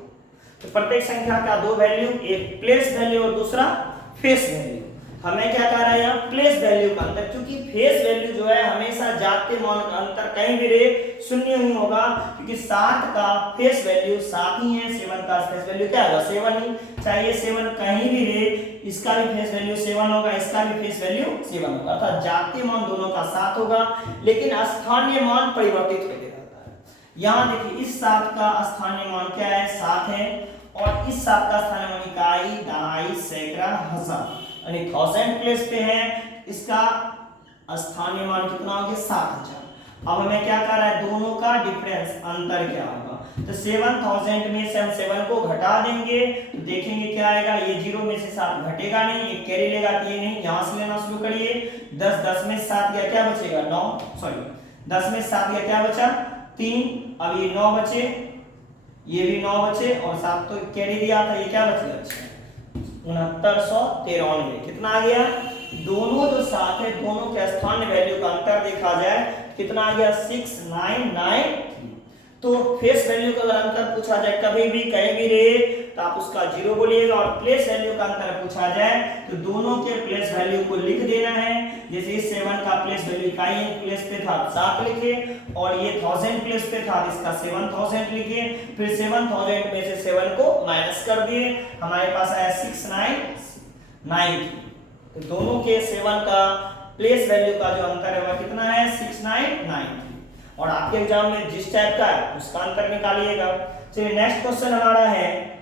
तो प्रत्येक संख्या का 2 वैल्यू, एक प्लेस वैल्यू और दूसरा फेस वैल्यू। हमें क्या कह रहा है यहाँ प्लेस वैल्यू का अंतर, क्योंकि फेस वैल्यू जो है हमेशा जातीय मान का अंतर कहीं भी रहे 0 ही होगा, क्योंकि 7 का फेस वैल्यू 7 ही है, 7 का फेस वैल्यू क्या होगा 7 ही। चाहे 7 कहीं भी रहे, इसका भी फेस वैल्यू 7 होगा, इसका भी फेस वैल्यू 7 होगा, अर्थात जातीय मान दोनों का 7 होगा, लेकिन स्थानीय मान परिवर्तित होते रहता है। यहाँ देखिए इस 7 का स्थानीय मान क्या है 7 है, और इस 7 का स्थानीय मान इकाई, दहाई, सैकड़ा, हजार यानी 1000 प्लेस पे है, इसका स्थानीय मान कितना हो गया 7000। अब हमें क्या कर रहा है दोनों का डिफरेंस अंतर क्या होगा। तो 7000 में से हम 7 को घटा देंगे तो देखेंगे क्या आएगा, ये 0 में से 7 घटेगा नहीं, ये कैरी लेगा तो ये नहीं, यहां से लेना शुरू करिए। 10 में 7 गया, क्या बचेगा 9, सॉरी 10 में 7 गया, क्या बचा 3, अब ये 9 बचे, ये भी 9 बचे और 7 तो कैरी दिया था, ये क्या बच गया 6993। कितना आ गया, दोनों जो साथ है दोनों के स्थान वैल्यू का अंतर देखा जाए कितना आ गया 6993। तो फेस वैल्यू का अगर अंतर पूछा जाए कभी भी कहीं भी रहे तो आप उसका 0 बोलिएगा, और प्लेस वैल्यू का अंतर पूछा जाए तो दोनों के प्लेस वैल्यू को लिख देना है। जैसे इस 7 का प्लेस वैल्यू इकाई प्लेस पे था 7 लिखे, और ये 1000 प्लेस पे था इसका 7000 लिखे, फिर 7000 में से 7 को माइनस कर दिए, हमारे पास आया 6993। तो दोनों के 7 का प्लेस वैल्यू का जो अंतर है वह कितना है 6993। और आपके एग्जाम में जिस टाइप का है उसका अंतर निकालिएगा। चलिए नेक्स्ट क्वेश्चन हमारा है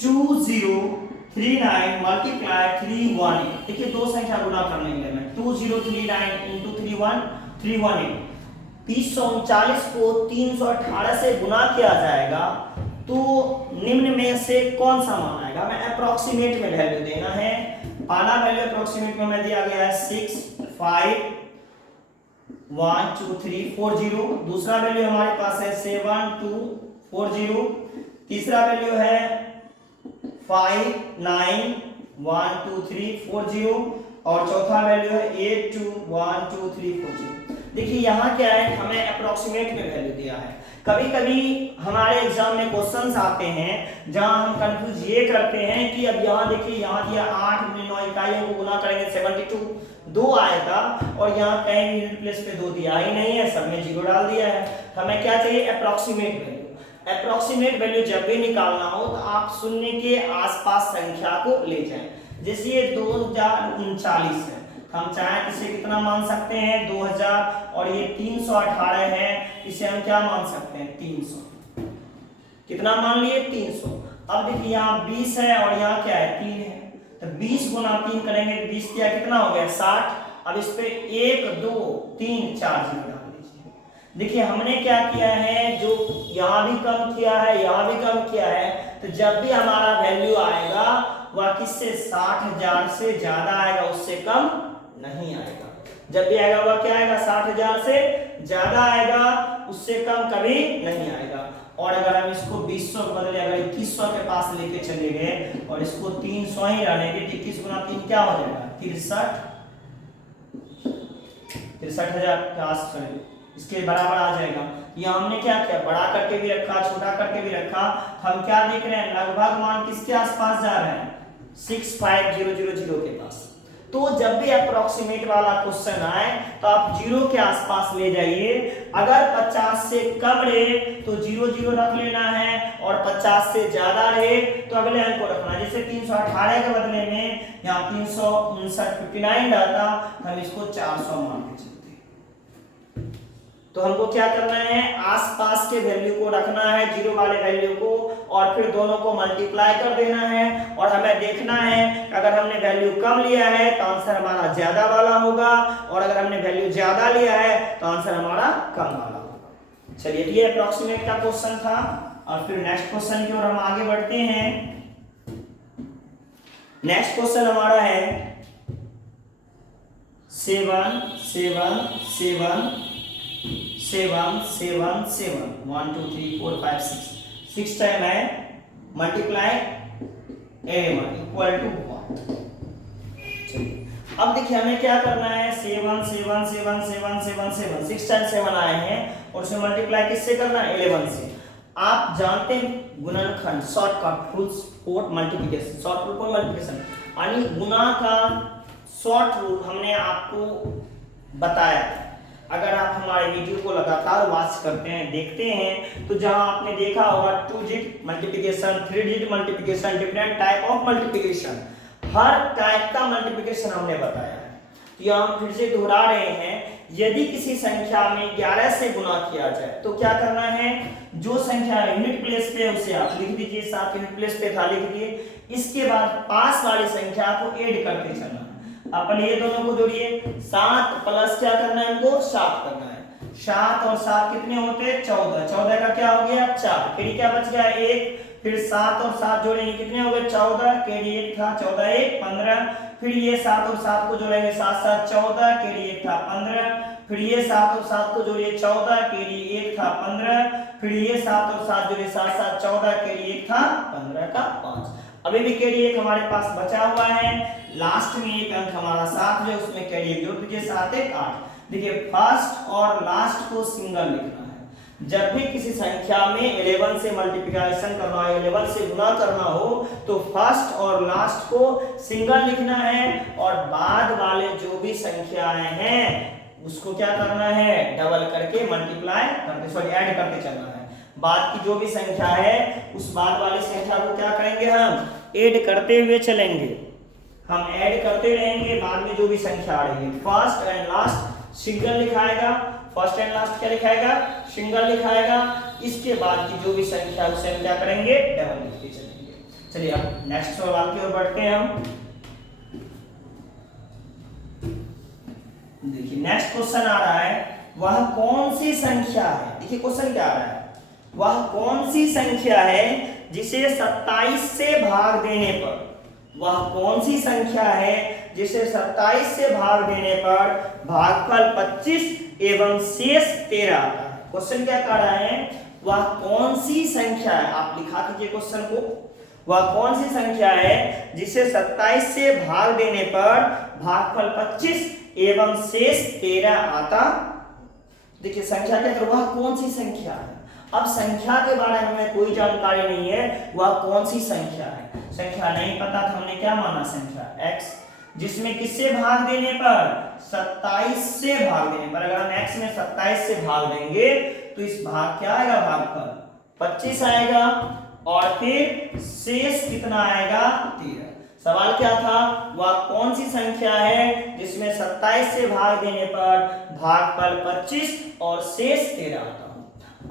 2039 मल्टीप्लाई 318। देखिए दो संख्या गुना करने के लिए मैं 2039 into 318 339 को 318 से गुना किया जाएगा तो निम्न में से कौन सा मान आएगा। हमें अप्रोक्सीमेट में वैल्यू देना है। पहला वैल्यू अप्रोक्सीमेट में हमें दिया गया है 6 5 1 2 3 4 0। दूसरा वैल्यू हमारे पास है 7 2 4 0। तीसरा वैल्यू है 5 9 1 2 3 4 0 और चौथा वैल्यू है 8 2 1 2 3 4 0। देखिए यहाँ क्या है, हमें अप्रोक्सीमेट में वैल्यू दिया है। कभी कभी हमारे एग्जाम में क्वेश्चंस आते हैं जहां हम कंफ्यूज ये करते हैं कि अब यहाँ देखिए यहाँ दिया 8 में 9 इकाइयों को गुना करेंगे 72 2 आएगा, और यहाँ कहीं भी यूनिट प्लेस पे 2 दिया ही नहीं है, सब में 0 डाल दिया है। हमें क्या चाहिए अप्रोक्सीमेट वैल्यू। अप्रोक्सीमेट वैल्यू जब भी निकालना हो तो आप शून्य के आसपास संख्या को ले जाएं। जैसे ये 2039 है, हम चाहे इसे कितना मान सकते हैं 2000, और ये 318 है, इसे हम क्या मान सकते हैं 300। कितना मान लिए 300। अब देखिए यहाँ 20 है और यहाँ क्या है 3 है, तो 20 गुना 3 करेंगे तो 20 किया कितना हो गया 60। अब इस पे 1 2 3 4 0 डाल दीजिए। देखिए हमने क्या किया है, जो यहाँ भी कम किया है यहाँ भी कम किया है, तो जब भी हमारा वैल्यू आएगा वह किससे 60,000 से ज्यादा आएगा, उससे कम नहीं आएगा। जब भी आएगा वह क्या आएगा 60,000 से ज्यादा आएगा, उससे कम कभी नहीं आएगा। और अगर हम इसको 2000 के बदले अगर 2100 के पास लेके चले गए और इसको 300 ही डालेंगे, 21 गुना 3 क्या हो जाएगा 63,000 के आसपास इसके बराबर आ जाएगा। ये हमने क्या किया, बड़ा करके भी रखा छोटा करके भी रखा। हम क्या देख रहे हैं, लगभग मान किसके आसपास जा रहे हैं 65000 के पास। तो जब भी अप्रोक्सीमेट वाला क्वेश्चन आए तो आप 0 के आसपास ले जाइए। अगर 50 से कम रहे तो 0 0 रख लेना है, और 50 से ज्यादा रहे तो अगले अंक को रखना। जैसे 318 के बदले में यहाँ 359 डालता, हम इसको 400 मान के चलते। तो हमको क्या करना है, आसपास के वैल्यू को रखना है 0 वाले वैल्यू को, और फिर दोनों को मल्टीप्लाई कर देना है। और हमें देखना है अगर हमने वैल्यू कम लिया है तो आंसर हमारा ज्यादा वाला होगा, और अगर हमने वैल्यू ज्यादा लिया है तो आंसर हमारा कम वाला होगा। चलिए ये अप्रोक्सीमेट का क्वेश्चन था, और फिर नेक्स्ट क्वेश्चन की ओर हम आगे बढ़ते हैं। नेक्स्ट क्वेश्चन हमारा है 7 7 7 7 7 7 1 2 3 4 5 6 टाइम है मल्टीप्लाई a1 इक्वल टू 1। चलिए अब देखिए हमें क्या करना है, 7 7 7 7 7 7 6 टाइम 7 आए हैं, और उसे मल्टीप्लाई किससे करना है 11 से। आप जानते हैं गुणनखंड shortcut rules for multiplication, short rule for multiplication यानी गुना का शॉर्ट रूल हमने आपको बताया। अगर आप हमारे वीडियो को लगातार वॉच करते हैं देखते हैं तो जहां आपने देखा होगा 2 digit multiplication 3 digit multiplication, different type of multiplication, her type का मल्टीप्लिकेशन हमने बताया है। तो यहाँ हम फिर से दोहरा रहे हैं, यदि किसी संख्या में 11 से गुना किया जाए तो क्या करना है, जो संख्या यूनिट प्लेस पे उसे आप लिख दीजिए, 7 यूनिट प्लेस पे था लिख दिए। इसके बाद पास वाली संख्या को ऐड करते चलना। अपन ये दोनों को जोड़िए, 7 प्लस क्या करना है हमको 7 करना है। 7 और 7 कितने होते हैं 14, 14 का क्या हो गया 4, फिर क्या बच गया 1, फिर 7 और 7 जोड़ेंगे कितने हो गए 14, केडी 1 था 14 1 15, फिर ये 7 और 7 को जोड़ेंगे 7 7 14, केडी 1 था 15, फिर ये 7 और 7 को जोड़िए 14, केडी 1 था 15, फिर ये 7 और 7 जोड़िए 7 7 14, केडी 1 था 15 का 5। अभी भी केडी 1 हमारे पास बचा हुआ है, लास्ट में एक अंक हमारा 7 जो उसमें केडी 1 जोड़ दीजिए 7 1 8। देखिए फर्स्ट और लास्ट को सिंगल लिखना है। जब भी किसी संख्या में 11 से मल्टीप्लिकेशन करना हो, 11 से गुना करना हो तो फर्स्ट और लास्ट को सिंगल लिखना है और बाद वाले जो भी संख्याएं हैं उसको क्या करना है डबल करके मल्टीप्लाई करके सॉरी ऐड करके चलना है। बाद की जो भी संख्या है उस बाद वाली संख्या को क्या करेंगे हम ऐड करते हुए चलेंगे, हम ऐड करते रहेंगे बाद में जो भी संख्या आ रही है। फर्स्ट एंड लास्ट सिंगल लिखाएगा, फर्स्ट एंड लास्ट क्या लिखाएगा सिंगल लिखाएगा, इसके बाद की जो भी संख्या उसे हम क्या करेंगे डबल लिखते चलेंगे। चलिए अब नेक्स्ट सवाल की ओर बढ़ते हैं हम। देखिए नेक्स्ट क्वेश्चन आ रहा है वह कौन सी संख्या है, देखिए क्वेश्चन क्या आ रहा है, वह कौन सी संख्या है जिसे 27 से भाग देने पर, वह कौन सी संख्या है जिसे 27 से भाग देने पर भागफल 25 एवं शेष 13 आता है। क्वेश्चन क्या कह रहा है वह कौन सी संख्या है, आप लिखा दीजिए क्वेश्चन को, वह कौन सी संख्या है जिसे 27 से भाग देने पर भागफल 25 एवं शेष 13 आता। देखिए संख्या क्या वह कौन सी संख्या है, अब संख्या के बारे में हमें कोई जानकारी नहीं है, वह कौन सी संख्या है, संख्या नहीं पता था हमने क्या माना संख्या x, जिसमें किससे भाग देने पर 27 से भाग देने पर, अगर हम x में 27 से भाग देंगे तो इस भाग क्या आएगा भागफल 25 आएगा और फिर शेष कितना आएगा 13। सवाल क्या था वह कौन सी संख्या है जिसमें 27 से भाग देने पर भागफल 25 और शेष 13 आता है।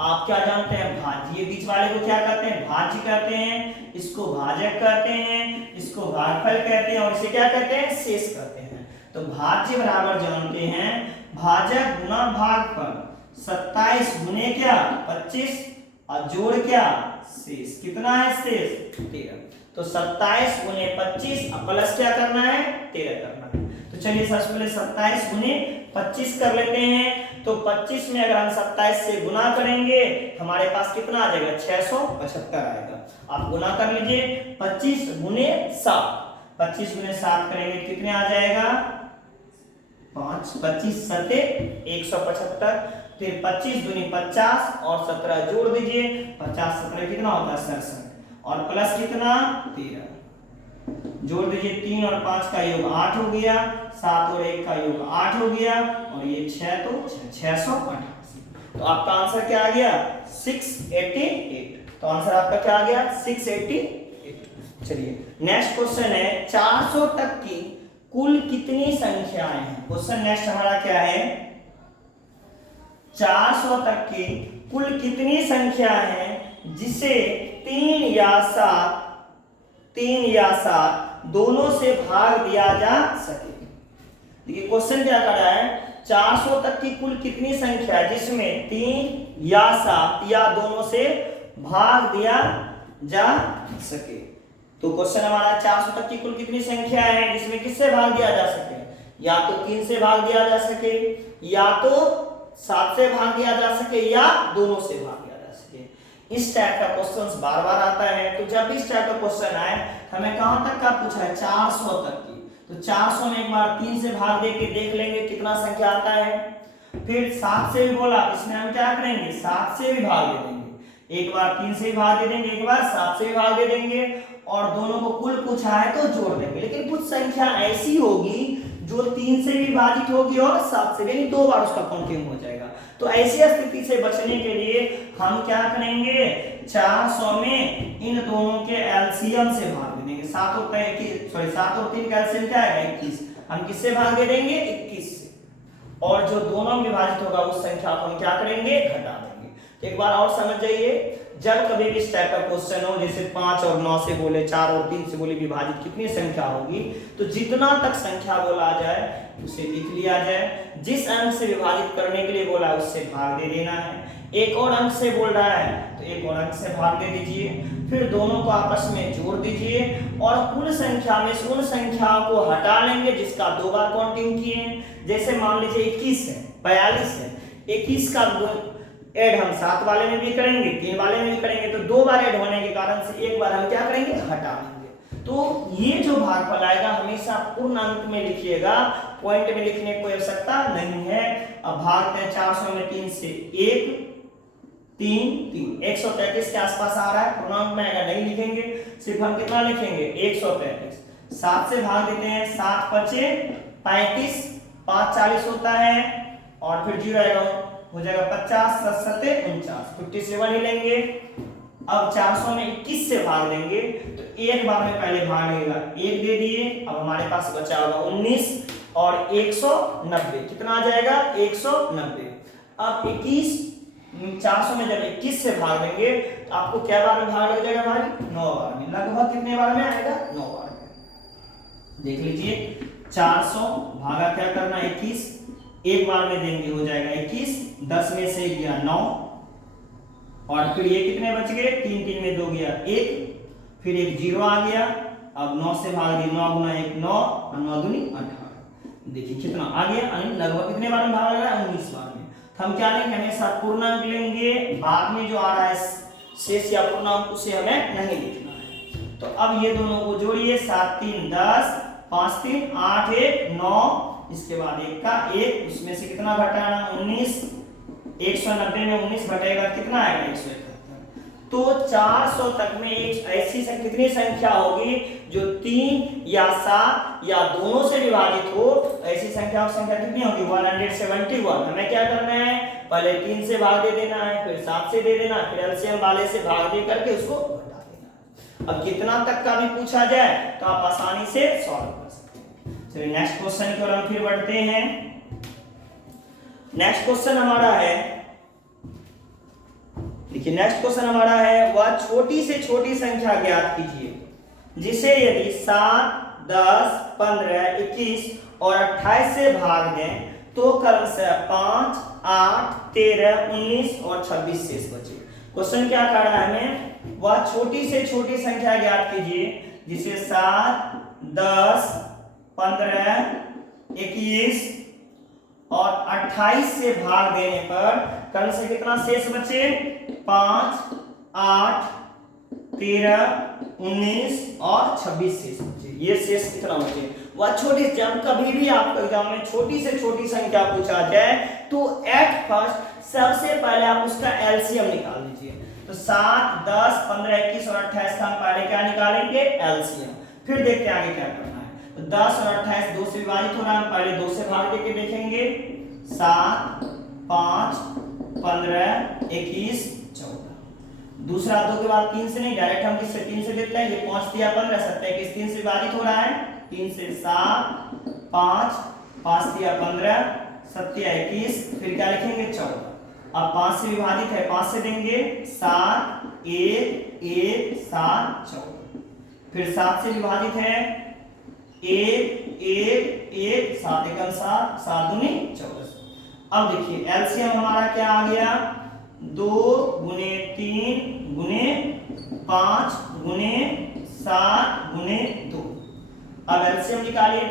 आप क्या जानते हैं भाज्य, बीच वाले को क्या कहते हैं भाज्य कहते हैं, इसको भाजक कहते हैं, इसको भागफल कहते हैं और इसे क्या कहते हैं शेष कहते हैं। तो भाज्य बराबर जानते हैं भाजक गुना भागफल, 27 गुने क्या 25 और जोड़ क्या शेष, कितना है शेष 13। तो 27 गुने 25 प्लस क्या करना है 13 करना है। तो चलिए सबसे पहले 27 गुने 25 कर लेते हैं। तो 25 में अगर हम 27 से गुना करेंगे हमारे पास कितना आ जाएगा 675 आएगा। आप गुना कर लीजिए 25 गुने 7, 25 गुने 7 करेंगे कितने आ जाएगा 5, 25 सते 175, फिर 25 दूनी 50 और 17 जोड़ दीजिए 50 17 कितना होता है 67 और प्लस कितना 13, जोड़ दीजिए 3 और 5 का योग 8 हो गया, 7 और 1 का योग 8 हो गया और ये 6 तो 688। तो आपका आंसर क्या आ गया 688। तो आंसर आपका क्या आ गया 688। चलिए नेक्स्ट क्वेश्चन है 400 तक की कुल कितनी संख्याएं हैं। क्वेश्चन नेक्स्ट हमारा क्या है 400 तक की कुल कितनी संख्या है जिसे 3 या 7 दोनों से भाग दिया जा सके। देखिए क्वेश्चन क्या कर रहा है 400 तक की कुल कितनी संख्या है जिसमें 3 या 7 या दोनों से भाग दिया जा सके। तो क्वेश्चन हमारा 400 तक की कुल कितनी संख्या है जिसमें किससे भाग दिया जा सके, या तो 3 से भाग दिया जा सके, या तो 7 से भाग दिया जा सके, या दोनों से भाग दिया जा सके। इस टाइप का क्वेश्चन बार बार आता है। तो जब भी इस टाइप का क्वेश्चन आए हमें कहां तक का पूछा है 400 तक की, तो 400 में एक बार 3 से भाग दे के देख लेंगे कितना संख्या आता है। फिर 7 से भी बोला, इसमें हम क्या करेंगे 7 से भी भाग दे देंगे, एक बार 3 से भी भाग दे देंगे, एक बार 7 से भी भाग दे देंगे और दोनों को कुल पूछा है तो जोड़ देंगे। लेकिन कुछ संख्या ऐसी होगी जो 3 से भी विभाजित होगी और 7 से भी, यानी 2 बार उसका काउंटिंग हो जाएगा। तो ऐसी स्थिति से बचने के लिए हम क्या करेंगे 400 में इन दोनों के एलसीएम से भाग दे देंगे। 7 और 3 का एलसीएम क्या है 21, हम किससे भाग दे देंगे 21 से, और जो दोनों में विभाजित होगा उस संख्या को हम क्या करेंगे घटा देंगे। एक बार और समझ जाइए, जब कभी भी इस टाइप का क्वेश्चन हो, जैसे 5 और 9 से बोले, 4 और 3 से बोले विभाजित कितनी संख्या होगी, तो जितना तक संख्या बोला जाए उसे लिख लिया जाए। जिस अंक से विभाजित करने के लिए बोला है उससे भाग दे देना है। एक और अंक से बोल रहा है तो एक और अंक से भाग दे दीजिए, फिर दोनों को आपस में जोड़ दीजिए और कुल संख्या में से उन संख्याओं को हटा लेंगे जिसका 2 बार काउंटिंग किए। जैसे मान लीजिए 21 है, 42 है, 21 का ऐड हम 7 वाले में भी करेंगे, 3 वाले में भी करेंगे, तो 2 बार ऐड होने के कारण से एक बार हम क्या करेंगे, हटा लेंगे। तो ये जो भागफल आएगा हमेशा पूर्ण अंक में लिखिएगा, पॉइंट में लिखने की कोई आवश्यकता नहीं है। अब भागते हैं 400 में 3 से, 1 3 3 133 के आसपास आ रहा है, पूर्णांक में आएगा, नहीं लिखेंगे, सिर्फ हम कितना लिखेंगे 133। 7 से भाग देते हैं, 7 पचे 35, 5 40 होता है और फिर 0 आएगा, हो जाएगा 50, 7 सत्ते 49, 57 ही लेंगे। अब 400 में 21 से भाग देंगे तो एक बार में पहले भाग लेगा, 1 दे दिए, अब हमारे पास बचा होगा 19 और 190, कितना आ जाएगा 190। अब 21 400 में जब 21 से भाग देंगे तो आपको क्या बार में भाग लग जाएगा भाई, 9 बार में। लगभग कितने बार में आएगा, 9 बार में। देख लीजिए 400 भागा क्या करना 21, एक बार में देंगे हो जाएगा 21, 10 में से गया 9 और फिर ये कितने बच गए, 3 3 में 2 गया 1, फिर एक 0 आ गया। अब 9 से भाग दिए, 9 गुना 1 9 और 9 दूनी 18। देखिए कितना आ गया, लगभग कितने बार में भाग लग रहा है, 19 बार में। तो हम क्या लेंगे, हमेशा पूर्णांक लेंगे, बाद में जो आ रहा है शेष या पूर्णांक उसे हमें नहीं लिखना है। तो अब ये दोनों को जोड़िए, 7 3 10, 5 3 8 1 9, इसके बाद 1 का 1, उसमें से कितना घटाना 19, 190 में 19 घटेगा कितना आएगा 171। तो 400 तक में एक ऐसी कितनी संख्या होगी जो 3 या 7 या दोनों से विभाजित हो, ऐसी संख्या कितनी होगी 171। हमें क्या करना है, पहले 3 से भाग दे देना है, फिर 7 से दे देना है, फिर एलसीएम वाले से भाग दे करके उसको घटा देना है। अब कितना तक का भी पूछा जाए तो आप आसानी से सॉल्व कर सकते हैं। चलिए नेक्स्ट क्वेश्चन की ओर हम फिर बढ़ते हैं। नेक्स्ट क्वेश्चन हमारा है, देखिए नेक्स्ट क्वेश्चन हमारा है, वह छोटी से छोटी संख्या ज्ञात कीजिए जिसे यदि 7 10 15 21 और 28 से भाग दें तो क्रमशः 5 8 13 19 और 26 शेष बचे। क्वेश्चन क्या कह रहा है हमें, वह छोटी से छोटी संख्या ज्ञात कीजिए जिसे 7 10 15 21 और 28 से भाग देने पर कल से कितना शेष बचे, 5 8 13 19 और 26 शेष बचे। ये शेष कितना बचे, वह छोटी, जब कभी भी आपको एग्जाम में छोटी से छोटी संख्या पूछा जाए तो एट फर्स्ट सबसे पहले आप उसका एलसीएम निकाल लीजिए। तो 7 10 15 21 और 28 का हम पहले क्या निकालेंगे, एलसीएम, फिर देखते हैं आगे क्या करना है। तो 10 और 28 2 से विभाजित हो रहा है, हम पहले 2 से भाग देके देखेंगे, 7 5 15 21 14। दूसरा 2 के बाद 3 से नहीं, डायरेक्ट हम किससे 3 से देते हैं, ये 5 दिया 15 7 21 3 से विभाजित हो रहा है, 3 से 7 5 5 दिया 15 7 21, फिर क्या लिखेंगे 14। अब 5 से विभाजित है, 5 से देंगे 7 1 1 7 14, फिर 7 से विभाजित है 1 1 1 7 1 7 7 दूनी 14। अब देखिए एलसीएम हमारा क्या आ गया, 2 गुने 3 गुने 5 गुने 7 गुने 2। अब एलसीएम निकालिए,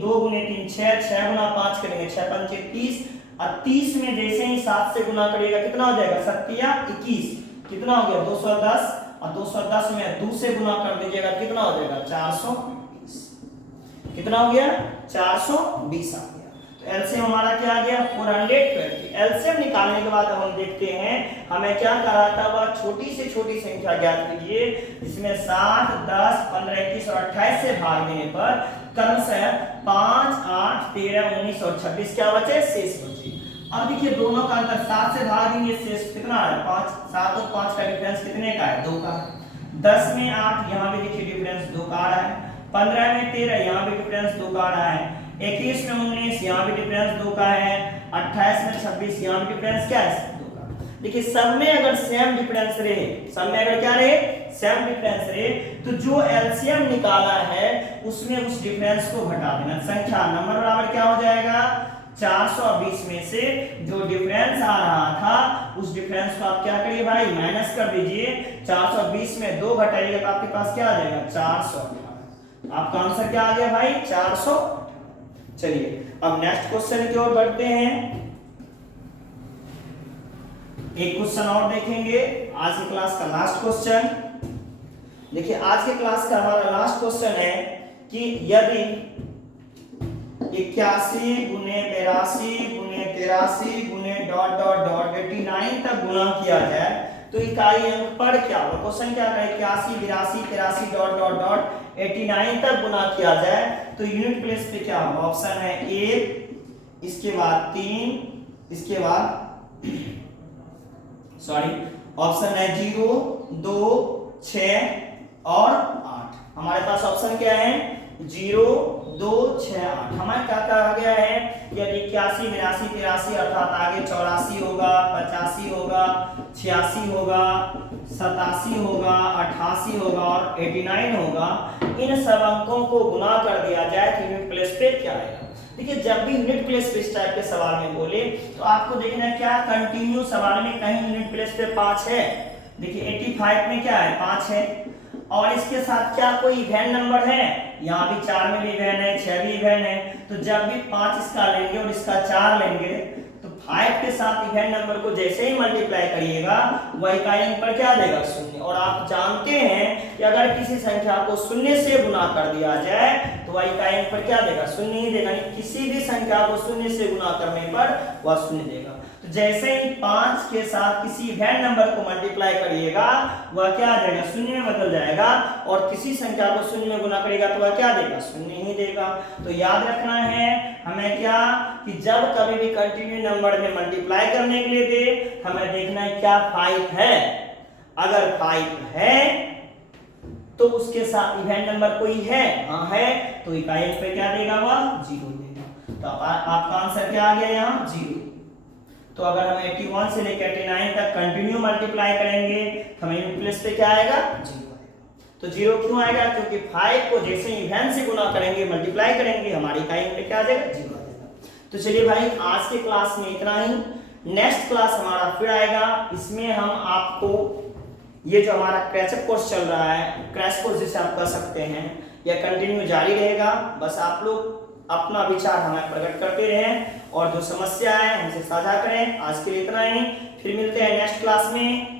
2 गुने 3 6, 6 गुना 5 करेंगे 6 5 30, और 30 में जैसे ही 7 से गुना करिएगा कितना हो जाएगा, 7 या 21, कितना हो गया 210, और 210 में 2 से गुना कर दीजिएगा कितना हो जाएगा 420, कितना हो गया 420 आ गया। तो एलसीएम हमारा क्या आ गया 420। एलसीएम निकालने के बाद हम देखते हैं हमें क्या कहा था, वह छोटी से छोटी संख्या ज्ञात कीजिए जिसमें 7 10 15 21 और 28 से भाग देने पर क्रमशः 5 8 13 19 और 26 क्या बचे, शेष बचे। अब देखिए दोनों का अंतर, 7 से भाग देंगे शेष कितना है 5, 7 और 5 का डिफरेंस कितने का है 2 का है। 10 में 8 यहाँ भी देखिए डिफरेंस 2 का आ रहा है, 15 में 13 यहाँ भी डिफरेंस 2 का आ रहा है, 21 में 19 यहाँ भी डिफरेंस 2 का है, 28 में 26 यहाँ भी डिफरेंस क्या है 2 का। देखिए सब में अगर सेम डिफरेंस रहे, सब में अगर क्या रहे, सेम डिफरेंस रहे, तो जो एलसीएम निकाला है उसमें उस डिफरेंस को घटा देना। संख्या नंबर बराबर क्या हो जाएगा, 420 में से जो डिफरेंस आ रहा था उस डिफरेंस को आप क्या करिए भाई, माइनस कर दीजिए। 420 में 2 घटाइएगा तो आपके पास क्या आ जाएगा, 418। आपका आंसर क्या आ गया भाई, 400। चलिए अब नेक्स्ट क्वेश्चन की ओर बढ़ते हैं। एक क्वेश्चन और देखेंगे, आज की क्लास का लास्ट क्वेश्चन। देखिए आज के क्लास का हमारा लास्ट क्वेश्चन है कि यदि 81 गुने 82 गुने 83 गुने डॉट डॉट डॉट 89 तक गुना किया जाए तो इकाई अंक पर क्या होगा। क्वेश्चन क्या है, 81 82 83 डॉट डॉट डॉट 89 तक गुना किया जाए तो यूनिट प्लेस पे क्या होगा। ऑप्शन है 1, इसके बाद 3, इसके बाद ऑप्शन है 0, 2, 6 और 8। हमारे पास ऑप्शन क्या है, 0, 2, 6, 8। हमारे क्या कहा गया है, यदि 81 82 83 अर्थात आगे 84 होगा, 85 होगा, 86 होगा, 87 होगा, 88 होगा और 89 होगा, इन सब अंकों को गुना कर दिया जाए तो यूनिट प्लेस पे क्या आएगा। देखिए जब भी यूनिट प्लेस पे इस टाइप के सवाल में बोले तो आपको देखना है क्या कंटिन्यू सवाल में कहीं यूनिट प्लेस पे 5 है। देखिए 85 में क्या है, 5 है और इसके साथ क्या कोई इवेन नंबर है, यहाँ भी 4 में भी इवेन है, 6 भी इवेन है। तो जब भी 5 इसका लेंगे और इसका 4 लेंगे तो 5 के साथ इवेन नंबर को जैसे ही मल्टीप्लाई करिएगा वह इकाई अंक पर क्या देगा, 0। और आप जानते हैं कि अगर किसी संख्या को 0 से गुना कर दिया जाए तो वह इकाई अंक पर क्या देगा, 0 ही देगा। किसी भी संख्या को 0 से गुना करने पर वह 0 देगा। तो जैसे ही 5 के साथ किसी इवेन नंबर को मल्टीप्लाई करिएगा वह क्या आ जाएगा, 0 में बदल जाएगा। और किसी संख्या को 0 में गुना करेगा तो वह क्या देगा, 0 ही देगा। तो याद रखना है हमें क्या, कि जब कभी भी कंटिन्यू नंबर में मल्टीप्लाई करने के लिए दे हमें देखना है क्या 5 है। अगर 5 है तो उसके साथ इवेन नंबर कोई है, हाँ है, तो इकाई अंक पे क्या देगा, वह 0 देगा। तो आपका आंसर क्या आ गया यहाँ, 0। तो अगर हम 81 से लेकर 89 तक कंटिन्यू मल्टीप्लाई करेंगे तो हमें यूनिट प्लेस पे क्या आएगा, 0 आएगा। तो 0 क्यों आएगा, क्योंकि 5 को जैसे इवेन से गुना करेंगे मल्टीप्लाई करेंगे हमारी इकाई अंक पे क्या आ जाएगा, 0 आ जाएगा। तो चलिए भाई आज के क्लास में इतना ही। नेक्स्ट क्लास हमारा फिर आएगा, इसमें हम आपको ये जो हमारा क्रैशअप कोर्स चल रहा है, क्रैश कोर्स जिसे आप कह सकते हैं, यह कंटिन्यू जारी रहेगा। बस आप लोग अपना विचार हमें प्रकट करते रहें और जो समस्या है हमसे साझा करें। आज के लिए इतना ही, फिर मिलते हैं नेक्स्ट क्लास में।